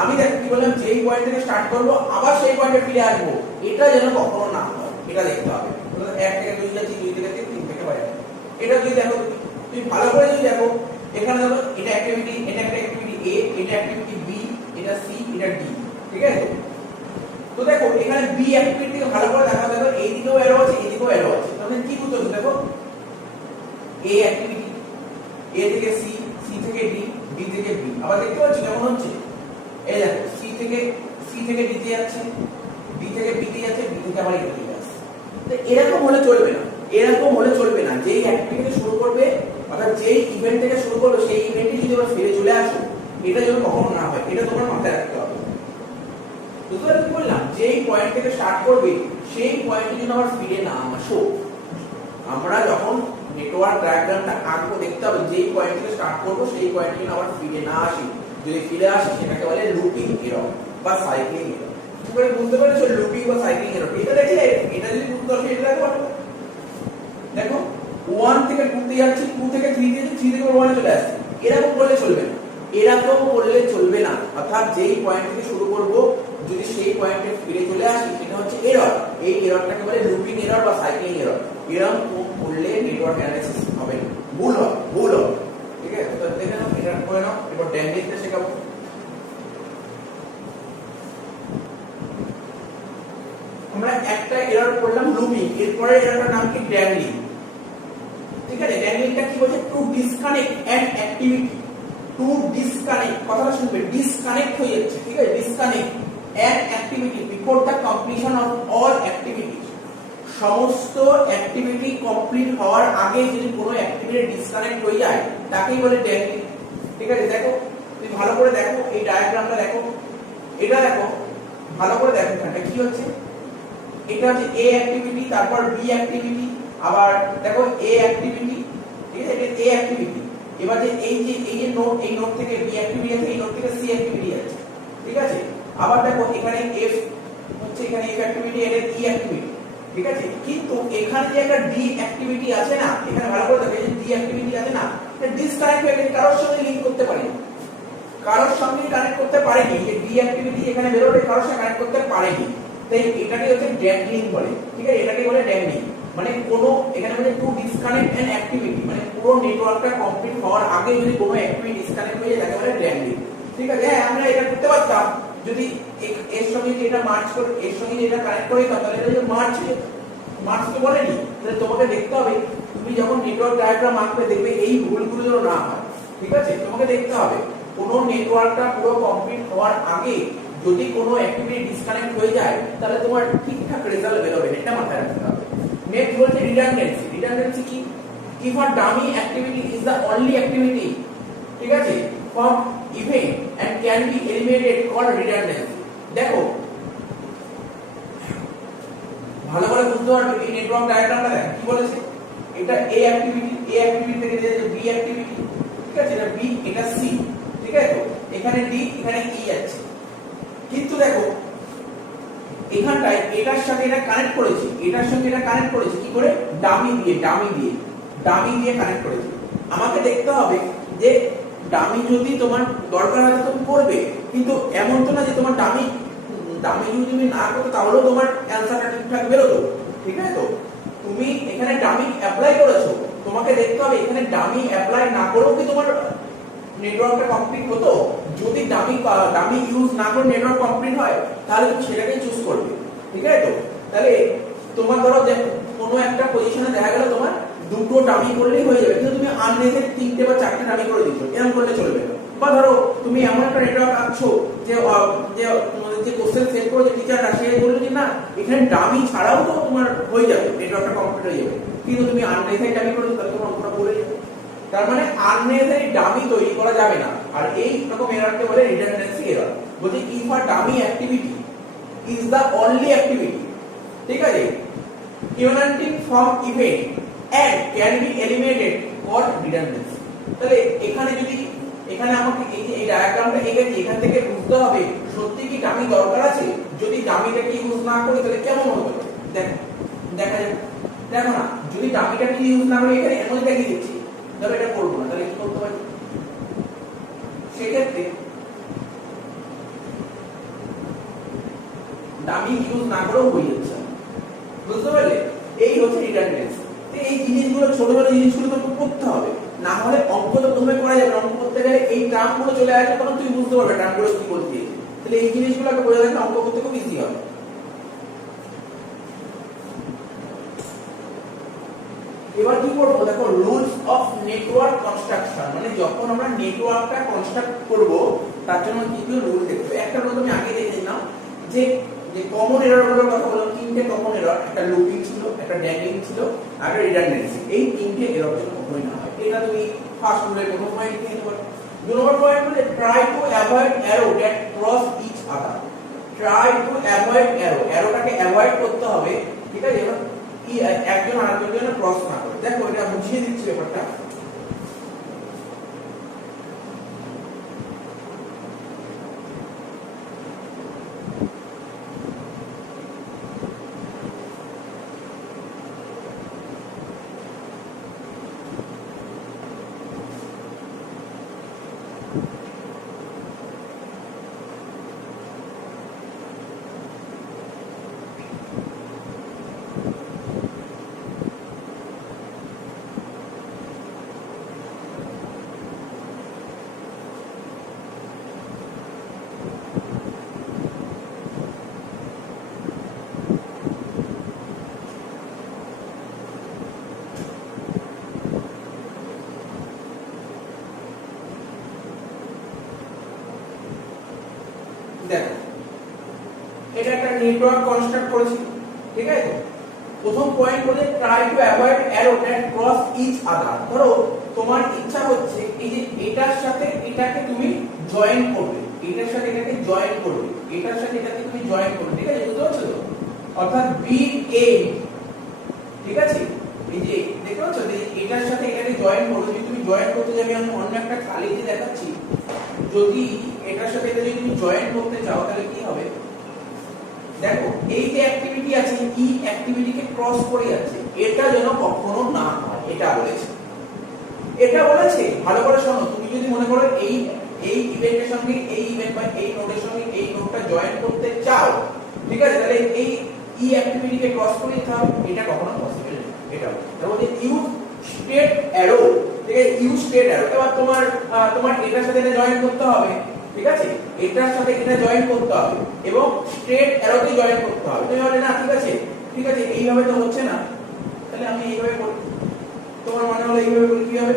আমি দেখ কি বললাম, যেই পয়েন্ট থেকে স্টার্ট করব আবার সেই পয়েন্টে ফিরে আসবো, এটা যেন কখনো না হয়, এটা দেখতে হবে। 1 থেকে 2 যাচ্ছি, 2 থেকে 3, 3 থেকে 5, এটা যদি দেখো, তুমি ভালো করে যদি দেখো, এখানে দেখো এটা অ্যাক্টিভিটি, এটা একটা অ্যাক্টিভিটি এ, এটা অ্যাক্টিভিটি বি, এটা সি, এটা ডি, ঠিক আছে। তো দেখো এখানে বি অ্যাক্টিভিটি ভালো করে দেখা, দেখো এই দিকেও এরো আছে, এই দিকেও এরো আছে, তাহলে কি করতে হবে, দেখো এ অ্যাক্টিভিটি, এ থেকে সি, সি থেকে ডি, ডি থেকে বি, আবার দেখতে পাচ্ছ কেমন হচ্ছে, এই দেখো সি থেকে ডি তে যাচ্ছে, ডি থেকে বি তে যাচ্ছে, বি থেকে আবার এ তে যাচ্ছে। তো এরকম হলে চলবে না, এরকম হলে চলবে না। যেই অ্যাক্টিভিটি শুরু করবে, অর্থাৎ যেই ইভেন্ট থেকে শুরু করবে সেই ইভেন্টে যদি আবার ফিরে চলে আসো, এটা যেন কখনো না হয়, এটা তোমার মাথায় রাখতে হবে। বুঝতে পারলে কি বললাম, যেই পয়েন্ট থেকে স্টার্ট করবে সেই পয়েন্টে যেন আবার ফিরে না আসো। আমরা যখন নেটওয়ার্ক ডায়াগ্রামটা আঁকবো দেখতে হবে যেই পয়েন্ট থেকে স্টার্ট করবো সেই পয়েন্টে যেন আবার ফিরে না আসি। যদি ফিরে আসে সেটাকে বলে লুপিং এরর বা সাইক্লিং এরর। তোমরা বুঝতে পেরেছো লুপিং বা সাইক্লিং এরর? এটা দেখলে, এটা যদি বুঝতে পারো এটা দেখো, দেখো 1 থেকে 2 তে যাচ্ছি, 2 থেকে 3 তে যাচ্ছি, 3 থেকে 1 এ চলে আসছি, এরকম করলে চলবে না, এরকম করলে চলবে না। অর্থাৎ যেই পয়েন্ট থেকে শুরু করব যদি সেই পয়েন্টে ফিরে চলে আসি সেটা হচ্ছে এরর। এই এররটাকে বলে লুপিং এরর বা সাইক্লিং এরর। এরকম করলে নেটওয়ার্ক অ্যানালাইসিস হবে না, ভুল হবে, ঠিক আছে। তো দেখে নাও, এটা করে নাও, এবার ড্যাংলিংটা শেখাবো। আমরা একটা এরর করলাম লুপিং, এরপরে এররটার নাম কি ড্যাংলিং, ঠিক আছে। ড্যাংলিংটা কি বলছে, to disconnect an activity, to disconnect, কথাটা শুনবে, ডিসকানেক্ট হয়ে যাচ্ছে, ঠিক আছে, disconnect an activity before the completion of all activities. সমস্ত অ্যাক্টিভিটি কমপ্লিট হওয়ার আগে যদি কোনো অ্যাক্টিভিটি ডিসকানেক্ট হয়ে যায় তাকেই বলে ড্যাংলিং, ঠিক আছে। দেখো তুমি ভালো করে দেখো এই ডায়াগ্রামটা, দেখো এটা দেখো ভালো করে দেখো এখানটা কি হচ্ছে, এটা হচ্ছে এ অ্যাক্টিভিটি, তারপর বি অ্যাক্টিভিটি, আবার দেখো এ অ্যাক্টিভিটি, ঠিক আছে, এটা এ অ্যাক্টিভিটি। এবার যে এই যে নোড, এই নোড থেকে বি অ্যাক্টিভিটি আছে, এই নোড থেকে সি অ্যাক্টিভিটি আছে, ঠিক আছে। আবার দেখো এখানে এফ হচ্ছে, এখানে এফ অ্যাক্টিভিটি, এটা ই অ্যাক্টিভিটি, ঠিক আছে। কিন্তু এখানে যে একটা ডি অ্যাক্টিভিটি আছে না, এখানে ভালো করে দেখো, এই যে ডি অ্যাক্টিভিটি আছে না, এটা ডিসকানেক্ট হয়ে গেছে, কারোর সঙ্গে লিংক করতে পারেনি, কারোর সঙ্গে কানেক্ট করতে পারেনি। যে ডি অ্যাক্টিভিটি এখানে বেরোবে, কারোর সঙ্গে কানেক্ট করতে পারেনি, তাই এটাকে হচ্ছে ড্যাংলিং বলে, ঠিক আছে, এটাকে বলে ড্যাংলিং। মানে কোনো এখানে মানে টু ডিসকানেক্ট এন অ্যাক্টিভিটি, মানে পুরো নেটওয়ার্কটা কমপ্লিট হওয়ার আগে যদি কোনো অ্যাক্টিভিটি ডিসকানেক্ট হয়ে যায় তাকে বলে ড্যাংলিং, ঠিক আছে। হ্যাঁ, আমরা এটা করতে পারতাম যদি এর সঙ্গে যেটা মার্জ করে, এর সঙ্গে যেটা কানেক্ট করে দিতাম, তাহলে এটা যে মার্জ তো বলেনি। তাহলে তোমাকে দেখতে হবে, তুমি যখন নেটওয়ার্ক ডায়াগ্রাম আঁকবে দেখবে এই ভুলগুলো যেন না হয়, ঠিক আছে। তোমাকে দেখতে হবে কোনো নেটওয়ার্কটা পুরো কমপ্লিট হওয়ার আগে যদি কোনো অ্যাক্টিভিটি ডিসকানেক্ট হয়ে যায় তাহলে তোমার ঠিকঠাক রেজাল্ট বেরোবে না, এটা মাথায় রাখতে হবে। নেক্সট বলছে রিডান্ডেন্সি। রিডান্ডেন্সি কি? if a dummy activity is the only activity, ঠিক আছে, from event and can be eliminated called redundancy। দেখো ভালো করে বুঝতে পারবে, এই নেটওয়ার্ক ডায়াগ্রামটা দেখো কি বলেছে, এটা এ অ্যাক্টিভিটি, এ অ্যাক্টিভিটি থেকে যে বি অ্যাক্টিভিটি, ঠিক আছে, এটা বি, এটা সি, ঠিক আছে। তো এখানে ডি, এখানে ই আছে, কিন্তু দেখো এখানটায় এটার সাথে এটা কানেক্ট করেছি, এটার সঙ্গে এটা কানেক্ট করেছি কি করে, ডামি দিয়ে কানেক্ট করেছি। আমাকে দেখতে হবে যে ডামি যদি তোমার দরকার হয় তুমি করবে, কিন্তু এমন তো না যে তোমার ডামি যদি তুমি না করো তাহলেও তোমার অ্যানসারটা ঠিকঠাক বেরোতো, ঠিক আছে। তো তুমি এখানে ডামি অ্যাপ্লাই করেছো, তোমাকে দেখতে হবে এখানে ডামি অ্যাপ্লাই না করেও কি তোমার নেটওয়ার্কটা কমপ্লিট হতো। যদি ডামি ইউজ না করে নেটওয়ার্ক কমপ্লিট হয় তাহলে তুমি সেটাকে চুজ করবে, ঠিক আছে। তো তাহলে তোমার ধরো যে কোনো একটা পজিশনে দেখা গেল তোমার দুটো ডামি করলেই হয়ে যাবে, কিন্তু তুমি আননেসেসারি তিনটে বা চারটে ডামি করে দিচ্ছ, এরকম করলে চলবে না। বা ধরো তুমি এমন একটা নেটওয়ার্ক আঁকছো যে তোমাদের যে কোশ্চেন সেট করে যে টিচাররা সে বললো যে না এখানে ডামি ছাড়াও তো তোমার হয়ে যাবে, নেটওয়ার্কটা কমপ্লিট হয়ে যাবে, কিন্তু তুমি আননেসেসারি ডামি করে তাহলে তোমার অঙ্কটা ভুলে যাবে। তার মানে আননেসেসারি ডামি তৈরি করা যাবে না। আর এই রকম এররকে বলে রিডান্ডেন্সি এরর। বলছে if a dummy activity is the only activity, ঠিক আছে, emanating from event and can be eliminated for redundancy। তাহলে এখানে আমাকে এই ডায়াগ্রামটা এঁকেছি, এখান থেকে বুঝতে হবে সত্যি কি ডামি দরকার আছে। যদি ডামিটাকে ইউজ না করি তাহলে কেমন হবে দেখা যাবে। দেখো না, যদি ডামিটাকে ইউজ না করি এখানে এমন দেখিয়ে দিচ্ছি, ধরো এটা করবো না, তাহলে কি করতে পারি, সেক্ষেত্রে ডামি ইউজ না করেও হয়ে যাচ্ছে, বুঝতে পারলে। এই হচ্ছে রিডান্ডেন্সি। এই জিনিসগুলো ছোট ছোট জিনিসগুলো তো করতে হবে, না হলে অঙ্ক তো প্রথমে করা যাবে। অঙ্ক করতে গেলে এই টার্মগুলো চলে আসবে, তখন তুমি বুঝতে পারবে টার্মগুলো কি বলতে। তাহলে এই জিনিসগুলোকে বোঝা যাবে, অঙ্ক করতে খুব ইজি হবে। এবার কি করবো দেখো, রুলস অফ নেটওয়ার্ক কনস্ট্রাকশন, মানে যখন আমরা নেটওয়ার্কটা কনস্ট্রাক্ট করব তার জন্য কি কি রুল দেখতে। একটা রুল আমি আগে দেখে নিলাম, যে কমন এররগুলোর কথা বললাম, তিনটে কমন এরর, একটা লুপিং ছিল, একটা ড্যাংলিং ছিল, আর একটা রিডান্ডেন্সি। এই তিনটে এরর যেন কখনোই না হয়, এটা তুমি ফার্স্ট রুলের প্রথম পয়েন্ট লিখে নিতে পারো। দুই নম্বর পয়েন্ট হলো try to avoid arrow that cross each other. Try to avoid arrow, অ্যারোটাকে অ্যাভয়েড করতে হবে, ঠিক আছে, এবার কি একজন আরেকজনের জন্য ক্রস না করে। দেখো এটা বুঝিয়ে দিচ্ছি ব্যাপারটা। দেখো এটা একটা নেটওয়ার্ক কনস্ট্রাক্ট করেছি, ঠিক আছে। প্রথম পয়েন্ট বলে try to avoid arrow that cross each other. ধরো তোমার ইচ্ছা হচ্ছে এই যে এটার সাথে এটাকে তুমি জয়েন করবে, এটার সাথে এটাকে জয়েন করবে, এটার সাথে এটাকে তুমি জয়েন করবে, ঠিক আছে? বুঝতে পারছো তো? অর্থাৎ বি এ, ঠিক আছে? এই যে দেখতে পাচ্ছ যে এটার সাথে এটাকে জয়েন করো, যদি তুমি জয়েন করতে যাবে, আমি অন্য একটা খালি দিয়ে দেখাচ্ছি, যদি এটার সাথে এটা যদি তুমি জয়েন করতে চাও তাহলে কি হবে দেখো, এই যে অ্যাক্টিভিটি আছে ই অ্যাক্টিভিটিকে ক্রস করে যাচ্ছে, এটা যেন কখনো না হয়, এটা বলেছে, এটা বলেছে। ভালো করে শোনো, তুমি যদি মনে করো এই ইভেন্টের সঙ্গে এই ইভেন্ট বা এই নোডের সঙ্গে এই নোডটা জয়েন করতে চাও, ঠিক আছে, তাহলে এই ই অ্যাক্টিভিটিকে ক্রস করে যেতে হবে, এটা কখনো পসিবল না। এটা তার মধ্যে ইউজ স্টেট অ্যারো, ঠিক আছে? Use state arrow. এবার তোমার এটার সাথে এটা জয়েন করতে হবে, ঠিক আছে? এটার সাথে এটা জয়েন করতে হবে এবং স্ট্রেট অ্যারোতে জয়েন করতে হবে। তুমি বলে না ঠিক আছে, ঠিক আছে, এইভাবে তো হচ্ছে না, তাহলে আমি এইভাবে করি, তোমার মনে হলো এইভাবে করি, কি হবে?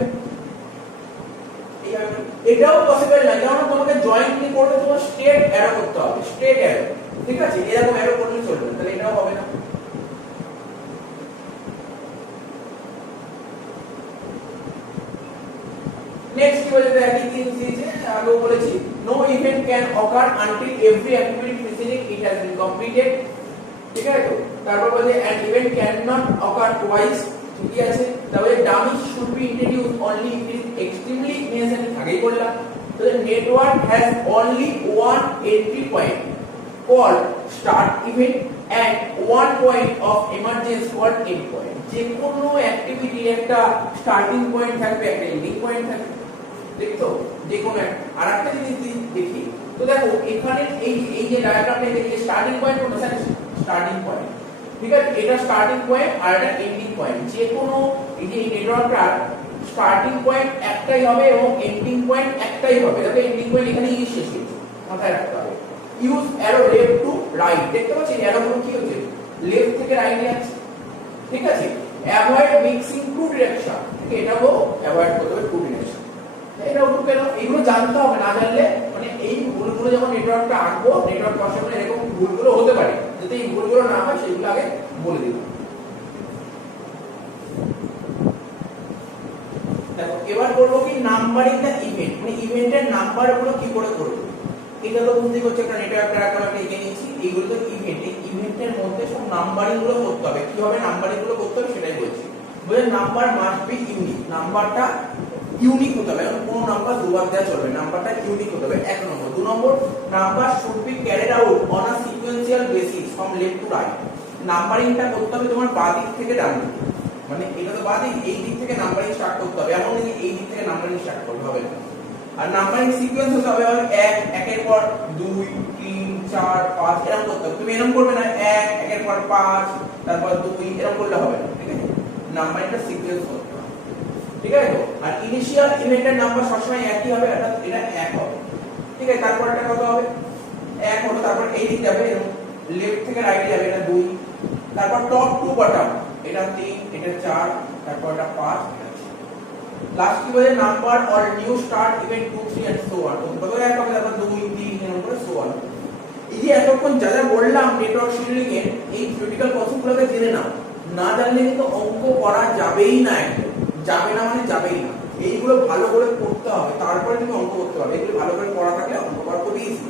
এইভাবে। এটাও পসিবল না, কারণ তোমাকে জয়েন কি করতে, তোমার স্ট্রেট অ্যারো করতে হবে, স্ট্রেট অ্যারো, ঠিক আছে? এরকম অ্যারো করলে চলবে না, তাহলে এটাও হবে না। নেক্সট কি বলেছে, একই জিনিস দিয়েছে, আগেও বলেছি, no event can occur until every activity preceding it has been completed, ঠিক আছে তো? তারপর বলে an event can not occur twice, ঠিক আছে? তাহলে dummy should be introduce only if it is extremely necessary, আগেই বললাম। তাহলে network has only one entry point called start event and one point of emergency called end point. যে কোনো অ্যাক্টিভিটির একটা starting point থাকবে, একটা এন্ডিং পয়েন্ট থাকবে, দেখতো? যে কোনো আরেকটা জিনিস দেখি তো, দেখো এখানে এই যে ডায়াগ্রামটা দেখি, স্টার্টিং পয়েন্ট কোনটা? স্যার স্টার্টিং পয়েন্ট, ঠিক আছে? এটা স্টার্টিং পয়েন্ট আর এটা এন্ডিং পয়েন্ট। যে কোনো এই যে নেটওয়ার্কটার স্টার্টিং পয়েন্ট একটাই হবে এবং এন্ডিং পয়েন্ট একটাই হবে, তবে এন্ডিং পয়েন্ট এখানেই শেষ হচ্ছে, মাথায় রাখতে হবে। Use arrow left to right, দেখতে পাচ্ছেন অ্যারোগুলো কি হচ্ছে, লেফট থেকে রাইটে যাচ্ছে, ঠিক আছে? অ্যাভয়েড মিক্সিং টু ডিরেকশন, ঠিক, এটাও অ্যাভয়েড করতে হবে টু ডিরেকশন। এটাও কেন, এগুলো জানতে হবে, না জানলে মানে এই ভুলগুলো যখন নেটওয়ার্কটা আঁকবো, নেটওয়ার্ক কনসেপ্টে এরকম ভুলগুলো হতে পারে, যাতে এই ভুলগুলো না হয় সেগুলো আগে বলে দিব। দেখো এবার করবো কি, নাম্বারিং দ্য ইভেন্ট, মানে ইভেন্টের নাম্বারগুলো কি করে করব। এটা তো বুঝতেই পারছো, একটা নেটওয়ার্ক ডায়াগ্রাম আমি এঁকে নিয়েছি, এইগুলো তো ইভেন্ট, এই ইভেন্টের মধ্যে সব নাম্বারিং গুলো করতে হবে। কিভাবে নাম্বারিং গুলো করতে হবে সেটাই বলছি। বুঝলেন? নাম্বার মাস্ট বি ইউনিক, নাম্বারটা ইউনিক হতে হবে, কোনো নাম্বার দুবার দেওয়া চলবে, নাম্বারটা ইউনিক হতে হবে, এক নম্বর। দু নম্বর, number should be carried out on a sequential basis from left to right. নাম্বারিংটা করতে হবে তোমার বাঁ দিক থেকে ডান দিক, মানে এটা তো বাঁ দিক, এই দিক থেকে নাম্বারিং স্টার্ট করতে হবে, এমন নয় এই দিক থেকে নাম্বারিং স্টার্ট করতে হবে না। আর নাম্বারিং সিকোয়েন্স হতে হবে 1 একের পর 2 3 4 5 এরকম করতে হবে। তুমি এরকম করবে না 1 একের পর 5 তারপর 2 এরকম করলে হবে না, ঠিক আছে? নাম্বারিংটা সিকোয়েন্স করতে হবে, ঠিক আছে? আর ইনিশিয়াল ইভেন্টের নাম্বার সবসময় একই হবে, অর্থাৎ এটা 1 হবে, ঠিক আছে? তারপর এটা কত হবে? 1 হবে, তারপর এই দিক যাবে, লেফট থেকে রাইটে যাবে, এটা 2, তারপর টপ টু বটম, এটা 3, এটা 4, তারপর এটা 5, লাস্ট কি বলে, number or new start event 2 3 and so on. তো কত এক হবে, তারপর 2 3 এরকম করে সো অন। এই যে এতক্ষণ যা যা বললাম নেটওয়ার্ক শিডিউলিং এর, এই থিওরিটিক্যাল কনসেপ্টগুলোকে জেনে নাও, না জানলে কিন্তু অঙ্ক করা যাবেই না, একদম যাবে না, মানে যাবেই না। এইগুলো ভালো করে পড়তে হবে, তারপরে তুমি অঙ্ক করতে পারবে। এগুলো ভালো করে পড়া থাকলে অঙ্ক করা খুবই ইজি।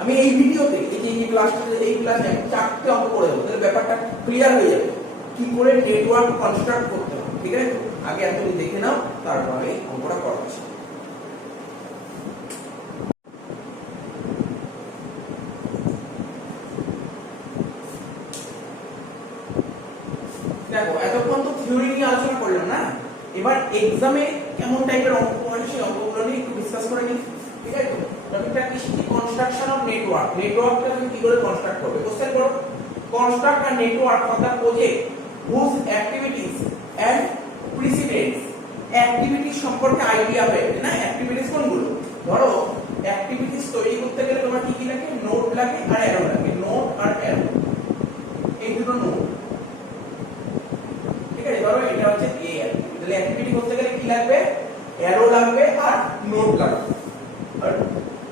আমি এই ভিডিওতে এই ক্লাসে আমি 4টে অঙ্ক করে দেবো, তাহলে ব্যাপারটা ক্লিয়ার হয়ে যাবে কি করে নেটওয়ার্ক কনস্ট্রাক্ট করতে হবে, ঠিক আছে? আগে এতটুকু দেখে নাও, তারপরে এই অঙ্কটা করাচ্ছি। দেখো এতক্ষণ তো থিওরি নিয়ে আলোচনা করলাম না, এবার এক্সামে কেমন টাইপের অঙ্ক হয় সেই অঙ্কগুলো নিয়ে একটু ডিসকাস করে নিই, ঠিক আছে? টপিকটা কি? Construction of network. নেটওয়ার্কটা তুমি কি করে কনস্ট্রাক্ট করবে? কোশ্চেন করো, construct a network for the project whose activities and precedence। Activity সম্পর্কে আইডিয়া হবে না, অ্যাক্টিভিটিস কোনগুলো? ধরো অ্যাক্টিভিটিস তৈরি করতে গেলে তোমার কি কি লাগে? নোড লাগে আর অ্যারো লাগে, নোড আর অ্যারো, এই দুটো নোড, ঠিক আছে? ধরো এটা হচ্ছে এ অ্যাক্টিভিটি, তাহলে অ্যাক্টিভিটি করতে গেলে কি লাগবে? অ্যারো লাগবে আর নোড লাগবে। আর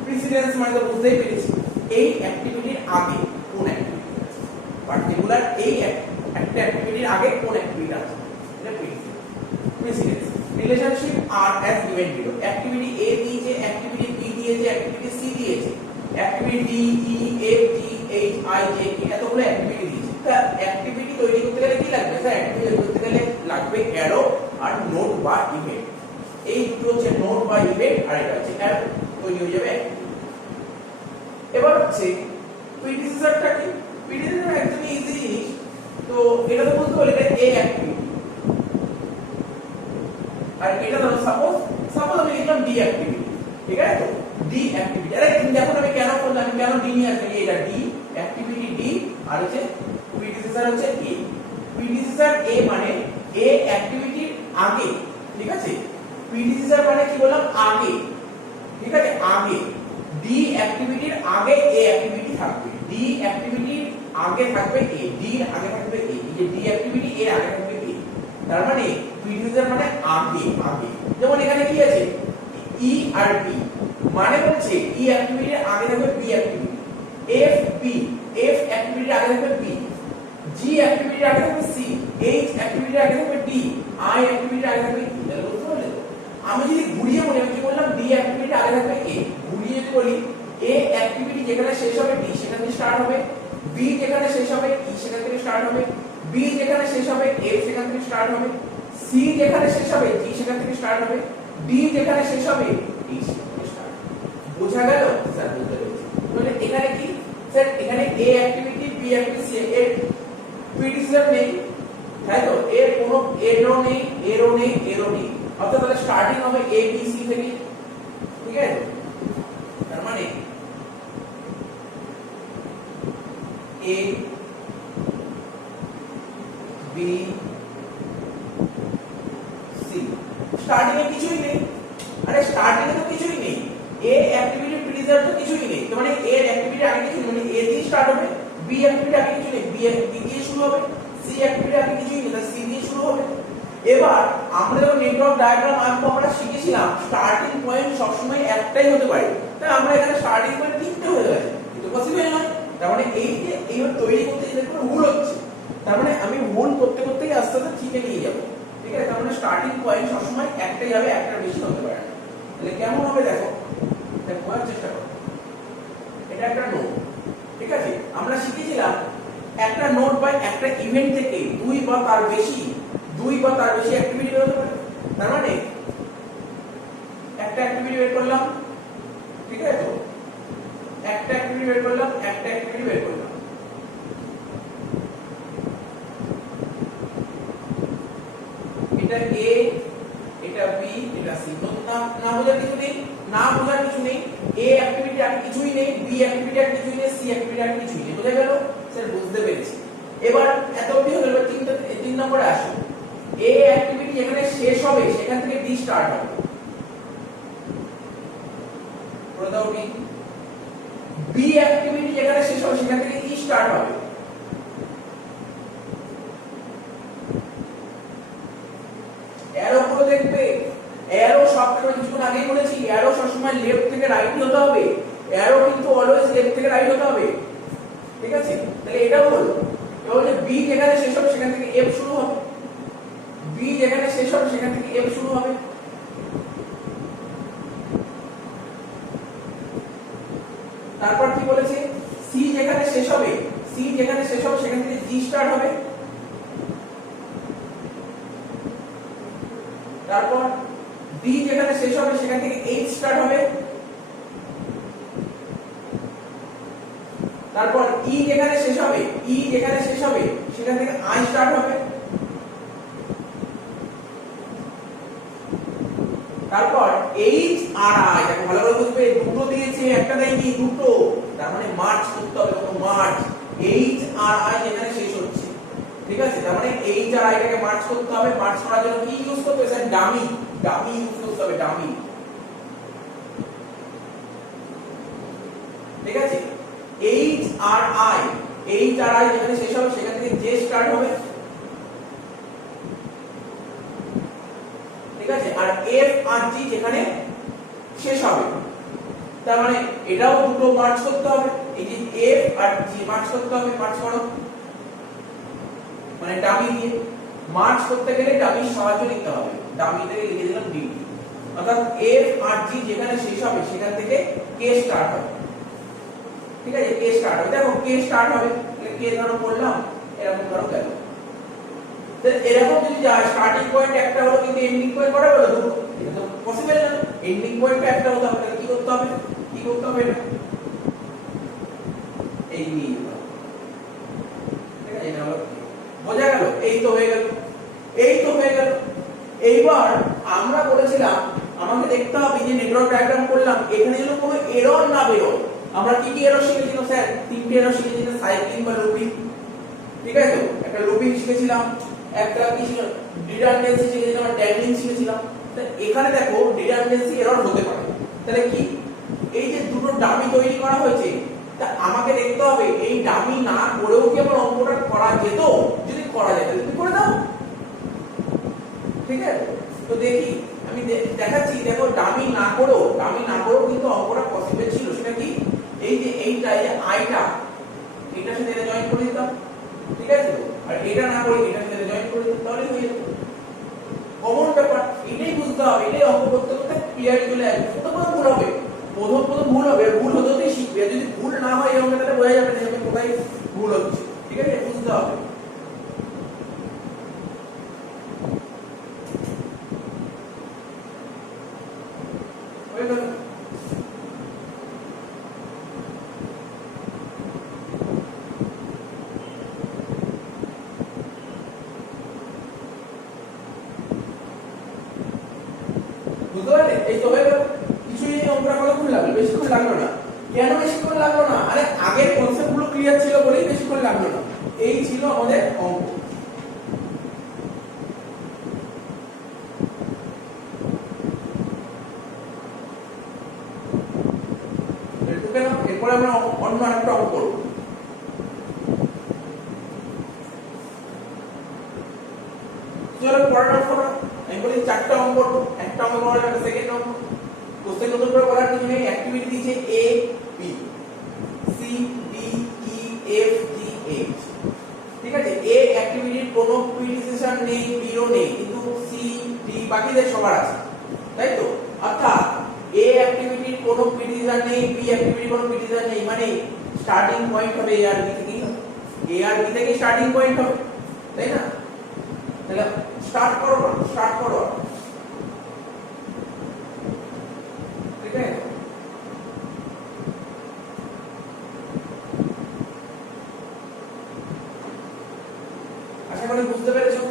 প্রিসিডেন্স মানে তো বুঝতেই পেরেছি, এই অ্যাক্টিভিটির আগে কোন অ্যাক্টিভিটি আছে, পার্টিকুলার এই একটা অ্যাক্টিভিটির আগে কোন অ্যাক্টিভিটি আছে, এটা precedence. Relationship are as given below, activity A দিয়েছে, অ্যাক্টিভিটি বি দিয়েছে, অ্যাক্টিভিটি সি দিয়েছে, activity D E F G H I J K এতগুলো অ্যাক্টিভিটি দিয়েছে। তা অ্যাক্টিভিটি তৈরি করতে গেলে কি লাগবে স্যার? অ্যাক্টিভিটি তৈরি করতে গেলে লাগবে অ্যারো আর নোড বা ইভেন্ট। এই দুটো হচ্ছে নোড বা ইভেন্ট, আর এটা হচ্ছে অ্যারো, তৈরি হয়ে যাবে। এবার হচ্ছে প্রিডিসেসরটা কি? প্রিডিসেসর একদমই ইজি জিনিস। তো এটা তো বুঝতে পারলে এটা এ অ্যাক্টিভিটি, আর এটা ধরো সাপোজ আমি লিখলাম ডি অ্যাক্টিভিটি, ঠিক আছে? তো ডি অ্যাক্টিভিটি, আরে দেখো আমি কেন করলাম, আমি কেন ডি নিয়ে আসলাম, এটা ডি অ্যাক্টিভিটি ডি, আর হচ্ছে প্রিডিসেসর হচ্ছে এ। প্রিডিসেসর এ মানে এ অ্যাক্টিভিটির আগে, ঠিক আছে? প্রিডিসেসর মানে কি বললাম? আগে, ঠিক আছে? আগে ডি অ্যাক্টিভিটির আগে এ অ্যাক্টিভিটি থাকবে, ডি অ্যাক্টিভিটির আগে থাকবে এ, ডি এর আগে থাকবে এ, এই যে ডি অ্যাক্টিভিটি এর আগে থাকবে এ, তার মানে প্রিডিসেসর মানে আগে। যেমন এখানে কি আছে ই আর বি, মানে হচ্ছে ই অ্যাক্টিভিটির আগে থাকবে B activity, F B F অ্যাক্টিভিটির আগে থাকবে বি, জি অ্যাক্টিভিটির আগে থাকবে সি, এইচ অ্যাক্টিভিটির আগে থাকবে ডি, আই অ্যাক্টিভিটির আগে থাকবে ই। তাহলে বুঝতে পারলে? আমি যদি ঘুরিয়ে বলি, আমি কি বললাম? ডি অ্যাক্টিভিটির আগে থাকবে এ, ঘুরিয়ে যদি বলি এ অ্যাক্টিভিটি যেখানে শেষ হবে ডি সেখান থেকে স্টার্ট হবে, বি যেখানে শেষ হবে ই সেখান থেকে স্টার্ট হবে, বি যেখানে শেষ হবে এফ সেখান থেকে স্টার্ট হবে, সি যেখানে শেষ হবে জি সেখান থেকে স্টার্ট হবে, ডি যেখানে শেষ হবে ই সেখান থেকে স্টার্ট হবে। বোঝা গেল স্যার? বুঝতে পেরেছি। তাহলে এখানে কি স্যার? এখানে এ অ্যাক্টিভিটি বি অ্যাক্টিভিটি সি এর প্রিডিসেসর নেই, তাই তো? এর কোনো এরও নেই, এরও নেই, এরও নেই, অর্থাৎ তাহলে স্টার্টিং হবে এ বি সি থেকে, ঠিক আছে? তার মানে এ বি সি, স্টার্টিং এ কিছুই নেই। আরে স্টার্টিং এ তো কিছুই নেই, এ অ্যাক্টিভিটি প্রিডিসেসর তো কিছুই নেই, তার মানে এর অ্যাক্টিভিটি আগে কিছু নেই, মানে এ দিয়ে স্টার্ট হবে, বি অ্যাক্টিভিটি আগে কিছু নেই, বি দিয়ে শুরু হবে, সি অ্যাক্টিভিটি আগে কিছুই নেই, তাহলে সি দিয়ে শুরু হবে। এবার আমরা যখন নেটওয়ার্ক ডায়াগ্রাম আঁকবো আমরা শিখেছিলাম স্টার্টিং পয়েন্ট সবসময় একটাই হতে পারে, তাই আমরা এখানে স্টার্টিং পয়েন্ট তিনটে হয়ে গেছে, কিন্তু পসিবল নয়। তার মানে এই যে এইভাবে তৈরি করতে গেলে কোনো ভুল হচ্ছে, তার মানে আমি ভুল করতে করতেই আস্তে আস্তে ঠিকই নিয়ে যাবো, ঠিক আছে? তার মানে স্টার্টিং পয়েন্ট সবসময় একটাই হবে, একটার বেশি হতে পারে না। তাহলে কেমন হবে দেখো, বোঝার চেষ্টা করো। এটা একটা নোড, ঠিক আছে? আমরা শিখেছিলাম একটা নোড বা একটা ইভেন্ট থেকে দুই বা তার বেশি অ্যাক্টিভিটি বের হতে পারে। তার মানে একটা অ্যাক্টিভিটি বের করলাম, ঠিক আছে? তো একটা অ্যাক্টিভিটি বের করলাম, একটা অ্যাক্টিভিটি বের করলাম, এটা এ, এটা বি, এটা সি। না বোঝার কিছু নেই, এ অ্যাক্টিভিটি আর কিছুই নেই, বি অ্যাক্টিভিটি আর কিছুই নেই, সি অ্যাক্টিভিটি আর কিছুই নেই। বুঝা গেল স্যার? বুঝতে পেরেছি। এবার এত অবধি হলো, এবার তিন নম্বরে আসো। এ অ্যাক্টিভিটি যেখানে শেষ হবে সেখান থেকে ডি স্টার্ট হবে, করে দাও ডি। বি অ্যাক্টিভিটি যেখানে শেষ হবে সেখান থেকে ই স্টার্ট হবে, অ্যারো করে দেখবে। অ্যারো সবসময়, কিছুক্ষণ আগেই বলেছি, অ্যারো সবসময় লেফট থেকে রাইট হতে হবে, অ্যারো কিন্তু অলওয়েজ লেফট থেকে রাইট হতে হবে, ঠিক আছে? তাহলে এটাও হলো। এবার যে বি যেখানে শেষ হবে সেখান থেকে এফ শুরু হবে, বি যেখানে শেষ হবে সেখান থেকে এফ শুরু হবে। তারপর কি বলেছে? সি যেখানে শেষ হবে সেখান থেকে জি স্টার্ট হবে। তারপর ডি যেখানে শেষ হবে সেখান থেকে এইচ স্টার্ট হবে। তারপর ই যেখানে শেষ হবে সেখান থেকে আই স্টার্ট হবে। তারপর এইচ আর আই, দেখো ভালো করে বুঝবে, দুটো দিয়েছে, একটা দেয়নি, দুটো, তার মানে মার্চ করতে হবে, কোনো মার্চ। এইচ আর আই যেখানে শেষ হচ্ছে, ঠিক আছে? তার মানে এইচ আর আই টাকে মার্চ করতে হবে। মার্চ করার জন্য কি ইউজ করতে হবে স্যার? ডামি ইউজ করতে হবে, ডামি, ঠিক আছে? এইচ আর আই যেখানে শেষ হবে সেখান থেকে জে স্টার্ট হবে, ঠিক আছে? আর এফ আর জি যেখানে শেষ হবে, তার মানে এটাও দুটো মার্চ করতে হবে, এই যে এফ আর জি মার্চ করতে হবে। মার্চ করো, মানে ডামি দিয়ে। মার্চ করতে গেলে ডামির সাহায্য নিতে হবে, ডামি থেকে লিখে দিলাম ডি, অর্থাৎ এফ আর জি যেখানে শেষ হবে সেখান থেকে কে স্টার্ট হবে। ঠিক আছে, কে স্টার্ট হবে, দেখো কে স্টার্ট হবে, তাহলে কে ধরো করলাম এরকম ধরো গেল। তো এরকম যদি যায় স্টার্টিং পয়েন্ট একটা হলো কিন্তু এন্ডিং পয়েন্ট কটা হলো দুটো, এটা তো পসিবল না। এন্ডিং পয়েন্ট একটা হতে হবে, তাহলে কি করতে হবে, কি করতে হবে এটা এই নিয়ে নিতে হবে। ঠিক আছে, এটা হলো বোঝা গেল, এই তো হয়ে গেল, এই তো হয়ে গেল। এইবার আমরা বলেছিলাম আমাকে দেখতে হবে যে নেটওয়ার্ক ডায়াগ্রাম করলাম এখানে যেন কোনো এরর না বেরোয়। আমরা কি কি এরর শিখেছিলাম স্যার, তিনটে এরর শিখেছিলাম, সাইক্লিং বা লুপিং। ঠিক আছে, একটা লুপিং শিখেছিলাম, একটা কি ছিল রিডান্ডেন্সি শিখেছিলাম, আর ড্যাম্পিং শিখেছিলাম। তো এখানে দেখো রিডান্ডেন্সি এরর হতে পারে, তাহলে কি এই যে দুটো ডামি তৈরি করা হয়েছে, তা আমাকে দেখতে হবে এই ডামি না করেও কি আমার অঙ্কটা করা যেত, যদি করা যায় তাহলে তুমি করে দাও। ঠিক আছে, তো দেখি আমি দেখাচ্ছি, দেখো ডামি না করেও কিন্তু অঙ্কটা পসিবল ছিল। সেটা কি, এই যে এইটা এই আইটা এটার সাথে এটা জয়েন করে দিতাম। ঠিক আছে, আর এটা না করে এটার সাথে জয়েন করে দিতাম, তাহলে হয়ে যেত। কমন ব্যাপার, এটাই বুঝতে হবে, এটাই অঙ্ক করতে করতে ক্লিয়ার চলে আসবে। প্রথম ভুল হবে, প্রথম ভুল হবে, ভুল হতে হতেই শিখবে। যদি ভুল না হয় এই অঙ্কটা বোঝা যাবে না যে কোথায় ভুল হচ্ছে। ঠিক আছে, বুঝতে হবে। বুঝতে পারলে, এই তো হয়ে গেল। কিছুই অঙ্কটা কতক্ষণ লাগলো, বেশিক্ষণ লাগলো না। কেন বেশিক্ষণ লাগলো না, আরে আগের কনসেপ্ট গুলো ক্লিয়ার ছিল বলেই বেশিক্ষণ লাগলো না। এই ছিল আমাদের অঙ্ক। এরপরে আমরা অন্য আরেকটা অঙ্ক করব। চলো পরের অঙ্ক, আমি বলি চারটা অঙ্ক করবো, একটা অঙ্ক করার একটা সেকেন্ড অঙ্ক। কোশ্চেন নতুন করে বলার কিছু নেই, অ্যাক্টিভিটি দিয়েছে A B C D E F G H. ঠিক আছে, এ অ্যাক্টিভিটির কোনো প্রিডিসেশন নেই, বিও নেই, কিন্তু সি ডি বাকিদের সবার আছে, তাই তো। অর্থাৎ এ অ্যাক্টিভিটির কোনো প্রিডিসেশন নেই, বি অ্যাক্টিভিটির কোনো প্রিডিসেশন নেই, মানে স্টার্টিং পয়েন্ট হবে এ আর বি থেকে, এ আর বি থেকে স্টার্টিং পয়েন্ট হবে, তাই না। তাহলে স্টার্ট করো। ঠিক আছে, আশা করি বুঝতে পেরেছো।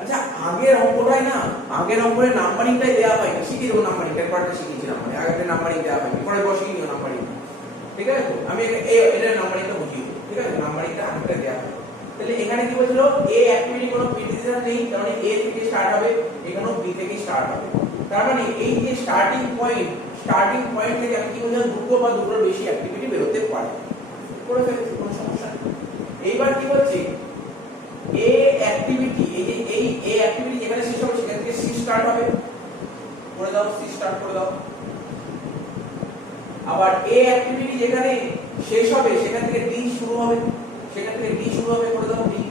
আচ্ছা, আগের অঙ্কটাই না, আগের অঙ্কের নাম্বারিংটাই দেওয়া হয়, শিখিয়ে দেবো নাম্বারিংটা, একবারটা শিখিয়েছিলাম, মানে আগের নাম্বারিং দেওয়া হয়, পরে বসিয়ে নিও নাম্বারিং। ঠিক আছে, আমি এটা নাম্বারিংটা বুঝিয়ে দেবো। ঠিক আছে, নাম্বারিংটা আগেটা দেওয়া হয়। তাহলে এখানে কি বলছিল, এ অ্যাক্টিভিটি কোনো প্রিডিসেশন নেই, তার মানে এ থেকে স্টার্ট হবে, এখানেও বি থেকে স্টার্ট হবে। তার মানে এই যে স্টার্টিং পয়েন্ট থেকে আমি কি বলছিলাম, দুটো বা দুটোর বেশি অ্যাক্টিভিটি বেরোতে পারে। করে ফেলছি, কোনো সমস্যা নেই। এইবার কি বলছি, এ অ্যাক্টিভিটি, এই এ অ্যাক্টিভিটি যেখানে শেষ হবে সেখান থেকে সি স্টার্ট হবে, করে দাও, সি স্টার্ট করে দাও। আবার এ অ্যাক্টিভিটি যেখানে শেষ হবে সেখান থেকে ডি শুরু হবে, করে দাও ডি।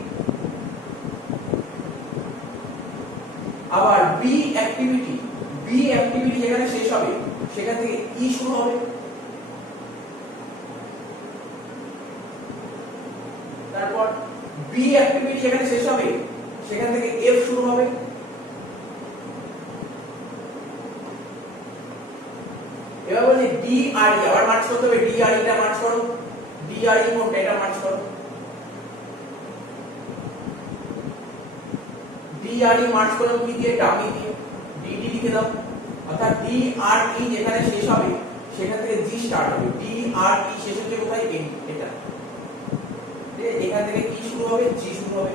আবার বি অ্যাক্টিভিটি যেখানে শেষ হবে সেখান থেকে ই শুরু হবে। তারপর বি অ্যাক্টিভিটি যেখানে শেষ হবে সেখান থেকে এফ শুরু হবে। এবার বলি ডি আর ই, আবার মার্চ করতে হবে, ডি আর ই টা মার্চ করো, ডি আর ই কোনটা এটা মার্চ করো, ডি আর ই মার্চ করো কি দিয়ে, ডামি দিয়ে, ডি ডি লিখে দাও। অর্থাৎ ডি আর ই যেখানে শেষ হবে সেখান থেকে জি স্টার্ট হবে, ডি আর ই শেষ হচ্ছে কোথায়, এটা। ঠিক আছে, এখান থেকে কি শুরু হবে, জি শুরু হবে।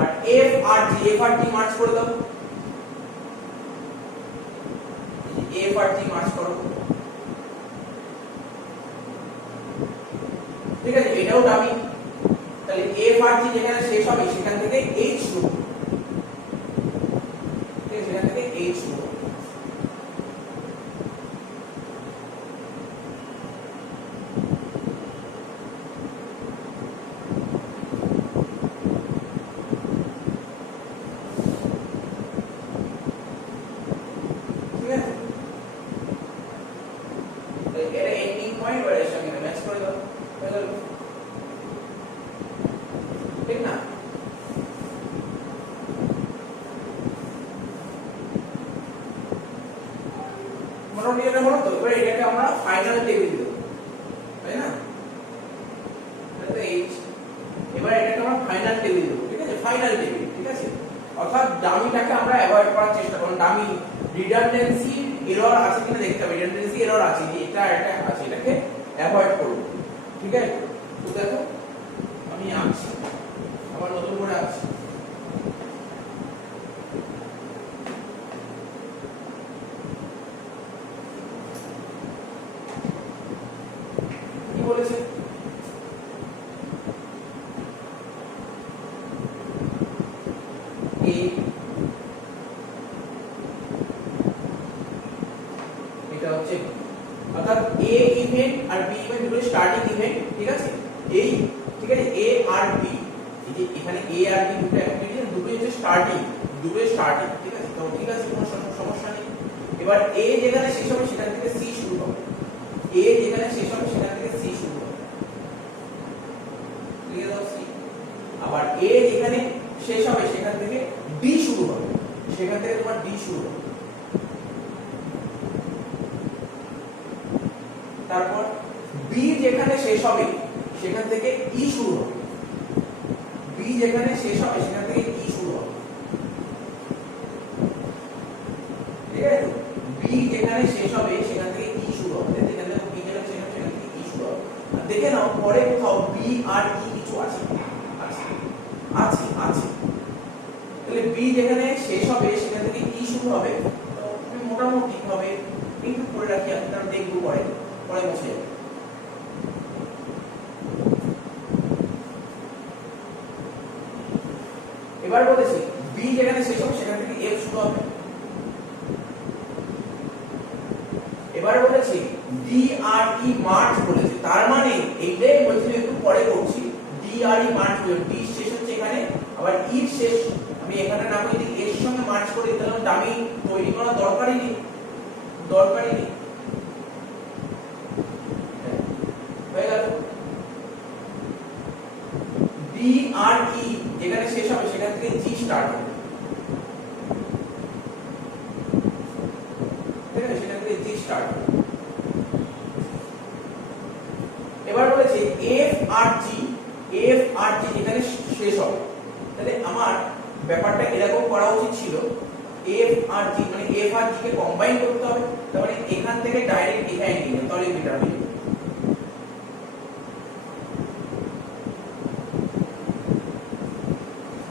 আর এফ আর জি মার্চ করে দাও, এফ আর জি মার্চ করো। ঠিক আছে, এটাও ডামি। তাহলে এফ আর জি যেখানে শেষ হবে সেখান থেকে এইচ শুরু, ঠিক আছে, সেখান থেকে এইচ শুরু। এটা এন্ডিং পয়েন্ট বা এর সঙ্গে ম্যাচ করে দাও, হয়ে গেল, ঠিক না? মোটামুটি এটা হলো তো। এবার এটাকে আমরা ফাইনাল টেবিল দেব, তাই না? এটা তো এইচ। এবার এটাকে আমরা ফাইনাল টেবিল দেব, ঠিক আছে? ফাইনাল টেবিল, ঠিক আছে? অর্থাৎ ডামিটাকে আমরা অ্যাভয়েড করার চেষ্টা করব। ডামি রিডান্ডেন্সি এরর আছে কিনা দেখতে হবে। রিডান্ডেন্সি এরর আছে, এটা আছে, এটাকে অ্যাভয়েড করব, ঠিক আছে? তো দেখো আমি আঁকছি, আবার নতুন করে আঁকছি। কি বলেছে? এটা হচ্ছে অর্থাৎ এ ইভেন্ট আর বি ইভেন্ট দুটো স্টার্টিং ইভেন্ট, ঠিক আছে? এই, ঠিক আছে, এ আর বি, এই যে এখানে এ আর বি দুটো অ্যাক্টিভিটি, দুটোই হচ্ছে স্টার্টিং, ঠিক আছে? তো ঠিক আছে, কোনো সমস্যা নেই। এবার এ যেখানে শেষ হবে সেখান থেকে সি শুরু হবে, এ যেখানে শেষ হবে সেখান থেকে সি শুরু হবে, লিখে দাও সি। আবার এ যেখানে শেষ হবে সেখান থেকে ডি শুরু হবে, সেখান থেকে তোমার ডি শুরু হবে। তারপর বি যেখানে শেষ হবে সেখান থেকে ই শুরু হবে, বি যেখানে শেষ হবে সেখান থেকে ই শুরু হবে, ঠিক আছে? বি যেখানে শেষ হবে সেখান থেকে ই শুরু হবে, এখানে দেখো বি যেখানে শেষ হবে সেখান থেকে ই শুরু হবে। আর দেখে নাও পরে কোথাও বি আর ই কিছু আছে, আছে, আছে। তাহলে বি যেখানে শেষ হবে সেখান থেকে ই শুরু হবে। তো আমি মোটামুটি ভাবে একটু করে রাখি, আপনারা দেখবো পরে বসে যাবে। এবার বলেছি বি যেখানে শেষ হবে সেখান থেকে এফ শুরু হবে। এবার বলেছি ডি আর ই মার্জ বলেছে, তার মানে এইটাই বলছি, একটু পরে করছি। ডি আর ই মার্জ হলো, ডি শেষ হচ্ছে এখানে, আবার ই শেষ আমি এখানে না বলি এর সঙ্গে মার্জ করে দিলাম, ডামি তৈরি করা দরকারই নেই, হয়ে গেল। ডি আর ই যেখানে শেষ হবে সেখান থেকে জি স্টার্ট হবে, ঠিক আছে? সেখান থেকে জি স্টার্ট হবে। এবার বলেছে এফ আর জি যেখানে শেষ হবে, তাহলে আমার ব্যাপারটা এরকম করা উচিত ছিল, এফ আর জি মানে এফ আর জি কে কম্বাইন করতে হবে, তার মানে এখান থেকে ডাইরেক্ট এখানে নিয়ে যাবে, তাহলে বেটার হবে।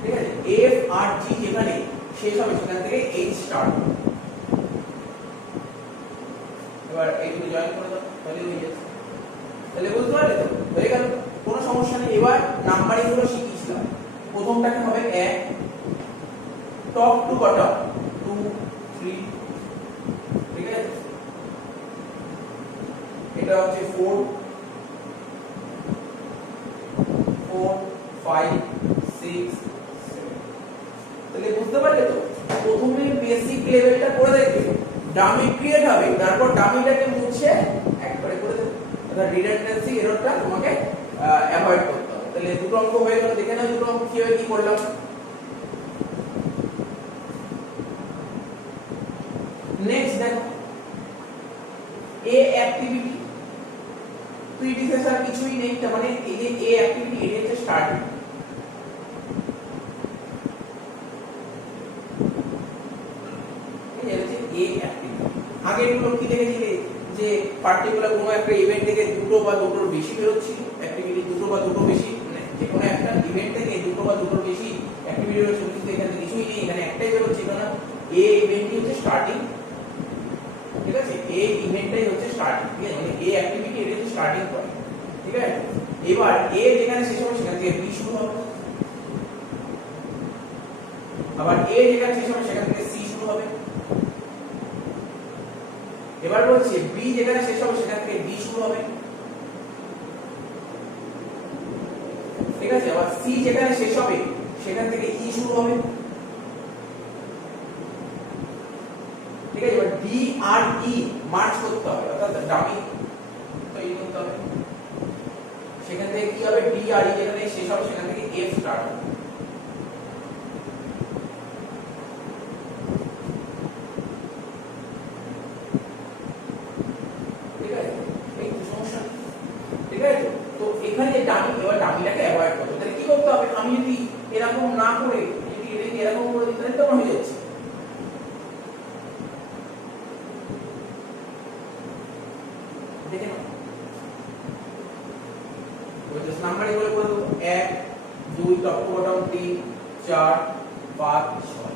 ঠিক আছে? এফ আর জি যেখানে শেষ হবে সেখান থেকে এইচ স্টার্ট হবে। এবার এইগুলো জয়েন করে দাও, তাহলে হয়ে যাচ্ছে। তাহলে বুঝতে পারলে তো? হয়ে গেল, কোনো সমস্যা নেই। এবার নাম্বারিং গুলো শিখিয়েছিলাম। প্রথমটাকে হবে 1, টপ টু বটম 2 3, ঠিক আছে? এটা হচ্ছে 4 5 6 7। তাহলে বুঝতে পারলে তো? প্রথমে বেসিক লেভেলটা করে দেখবে, ডামি ক্রিয়েট হবে, তারপর ডামিটাকে মুছে একবারে করে দেবে। অর্থাৎ রিডান্ডেন্সি এররটা তোমাকে অ্যাভয়েড করতে হবে। তাহলে দুটো অঙ্ক হয়ে গেল, দেখে নাও দুটো অঙ্ক কিভাবে কি করলাম। নেক্সট দেখো এ অ্যাক্টিভিটি, প্রিডিসেসর কিছুই নেই, তার মানে এই যে এ অ্যাক্টিভিটি এটা হচ্ছে স্টার্টিং। এই হচ্ছে এ অ্যাক্টিভিটি। আগে গুলো কি দেখেছিলে যে পার্টিকুলার কোনো একটা ইভেন্ট থেকে দুটো বা দুটোর বেশি বের হচ্ছে অ্যাক্টিভিটি, দুটো বা দুটো বেশি, মানে যে কোনো একটা ইভেন্ট থেকে দুটো বা দুটোর বেশি অ্যাক্টিভিটি বের হচ্ছে, কিন্তু এখানে কিছুই নেই, এখানে একটাই বের হচ্ছে। কারণ এ ইভেন্টই হচ্ছে স্টার্টিং, ঠিক আছে? এ ইভেন্টটাই হচ্ছে স্টার্টিং, ঠিক আছে? মানে এ অ্যাক্টিভিটি এটা হচ্ছে স্টার্টিং পয়েন্ট, ঠিক আছে? এবার এ যেখানে শেষ হবে সেখান থেকে বি শুরু হবে, আবার এ যেখানে শেষ হবে সেখান থেকে সি শুরু হবে। এবার বলছে বি যেখানে শেষ হবে সেখান থেকে ডি শুরু হবে, ঠিক আছে? আবার সি যেখানে শেষ হবে সেখান থেকে ই শুরু হবে, ঠিক আছে? এবার ডি আর ই মার্জ করতে হবে, অর্থাৎ ডামি হবে, সেখান থেকে কি হবে ডি আর ই যেখানে শেষ হবে সেখান থেকে এফ স্টার্ট হবে। ঠিক আছে, এই সমস্যা, ঠিক আছে। তো এখানে ডামি, এবার ডামিটাকে অ্যাভয়েড করতে তাহলে কি করতে হবে, আমি যদি এরকম না করে যদি এটাকে এরকম করে দিই তাহলে তো হয়ে যাচ্ছে। দেখে নাও ওই যে নাম্বার এগুলো করে দেবো 1 2 টপ টু বটম 3 4 5 6।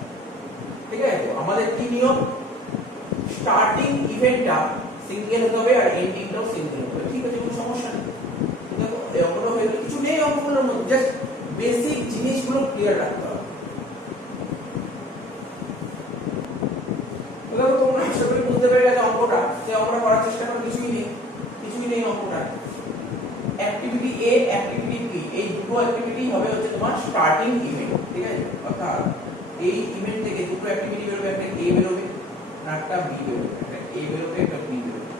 ঠিক আছে, তো আমাদের কি নিয়ম, স্টার্টিং ইভেন্টটা সিঙ্গেল হতে হবে আর এন্ডিংটাও সিঙ্গেল হতে হবে। ঠিক আছে, কোনো সমস্যা নেই। দেখো এই অঙ্কটা হয়ে গেল, কিছু নেই অঙ্কগুলোর মধ্যে, জাস্ট বেসিক জিনিসগুলো ক্লিয়ার রাখতে হবে। দেখো তোমরা আশা করি বুঝতে পেরে গেছো অঙ্কটা, সেই অঙ্কটা করার চেষ্টা করো, কিছুই নেই অঙ্কটা। অ্যাক্টিভিটি এ অ্যাক্টিভিটি বি এই দুটো অ্যাক্টিভিটি হবে হচ্ছে তোমার স্টার্টিং ইভেন্ট। ঠিক আছে, অর্থাৎ এই ইভেন্ট থেকে দুটো অ্যাক্টিভিটি বেরোবে, একটা এ বেরোবে আর একটা বি বেরোবে, একটা এ বেরোবে একটা বি বেরোবে।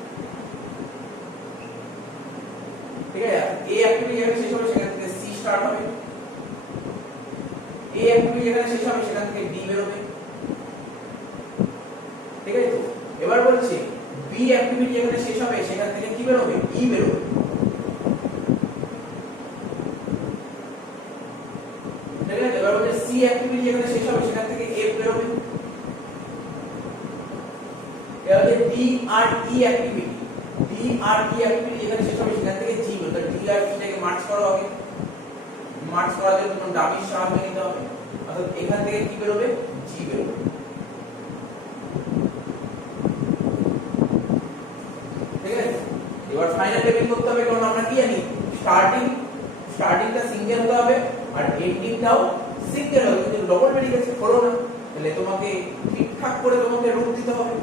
ঠিক আছে, এ অ্যাক্টিভিটি যেখানে শেষ হবে সেখান থেকে সি স্টার্ট হবে, এ অ্যাক্টিভিটি যেখানে শেষ হবে সেখান থেকে ডি বেরোবে। ঠিক আছে, তো এবার বলছি বি অ্যাক্টিভিটি যেখানে শেষ হবে সেখান থেকে কি বেরোবে, ই বেরোবে। ঠিক আছে, এবার বলছি সি অ্যাক্টিভিটি যেখানে শেষ হবে সেখান থেকে এফ বেরোবে। এবার হচ্ছে ডি আর ই অ্যাক্টিভিটি, ডি আর ই অ্যাক্টিভিটি যেখানে শেষ হবে সেখান থেকে জি বেরোবে। ডি আর ই টাকে মার্জ করো, আগে মার্জ করার জন্য তোমার ডামির সাহায্য নিতে হবে, অর্থাৎ এখান থেকে কি বেরোবে, জি বেরোবে। ঠিক আছে, এবার ফাইনাল টেবিল করতে হবে, কারণ আমরা কি জানি স্টার্টিংটা সিঙ্গেল হতে হবে আর এন্ডিংটাও সিঙ্গেল হবে, কিন্তু ডবল বেরিয়ে গেছে হলো না, তাহলে তোমাকে ঠিকঠাক করে তোমাকে রূপ দিতে হবে।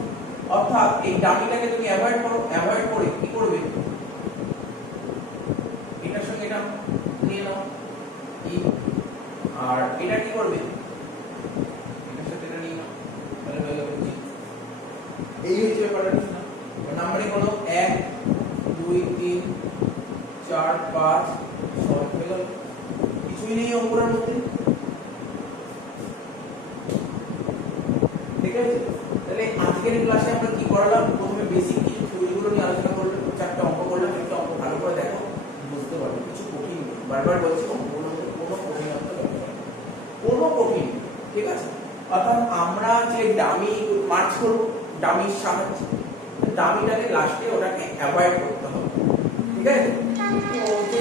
অর্থাৎ এই ডামিটাকে তুমি অ্যাভয়েড করো, অ্যাভয়েড করে কি করবে, এটার সঙ্গে এটা নিয়ে নাও ই, আর এটা কি করবে, এটার সাথে এটা নিয়ে নাও, তাহলে হয়ে যাবে জি। এই হচ্ছে ব্যাপারটা। নাম্বারিং হলো 1 2 3 4 5 6 হয়ে গেল, কিছুই নেই অঙ্কটার মধ্যে। ঠিক আছে, তাহলে আজকের ক্লাসে আমরা কি করালাম, প্রথমে বেসিক কিছু থিওরিগুলো নিয়ে আলোচনা করলাম, চারটা অঙ্ক করলাম, একটা অঙ্ক ভালো করে দেখো বুঝতে পারবে, কিছু কঠিন, বারবার বলছি অঙ্কগুলোর মধ্যে কোনো কঠিনত্ব নেই, কোনো কঠিন। ঠিক আছে, অর্থাৎ আমরা যে ডামি মার্চ করব ডামির সাহায্যে, ডামিটাকে লাস্টে ওটাকে অ্যাভয়েড করতে হবে। ঠিক আছে, তো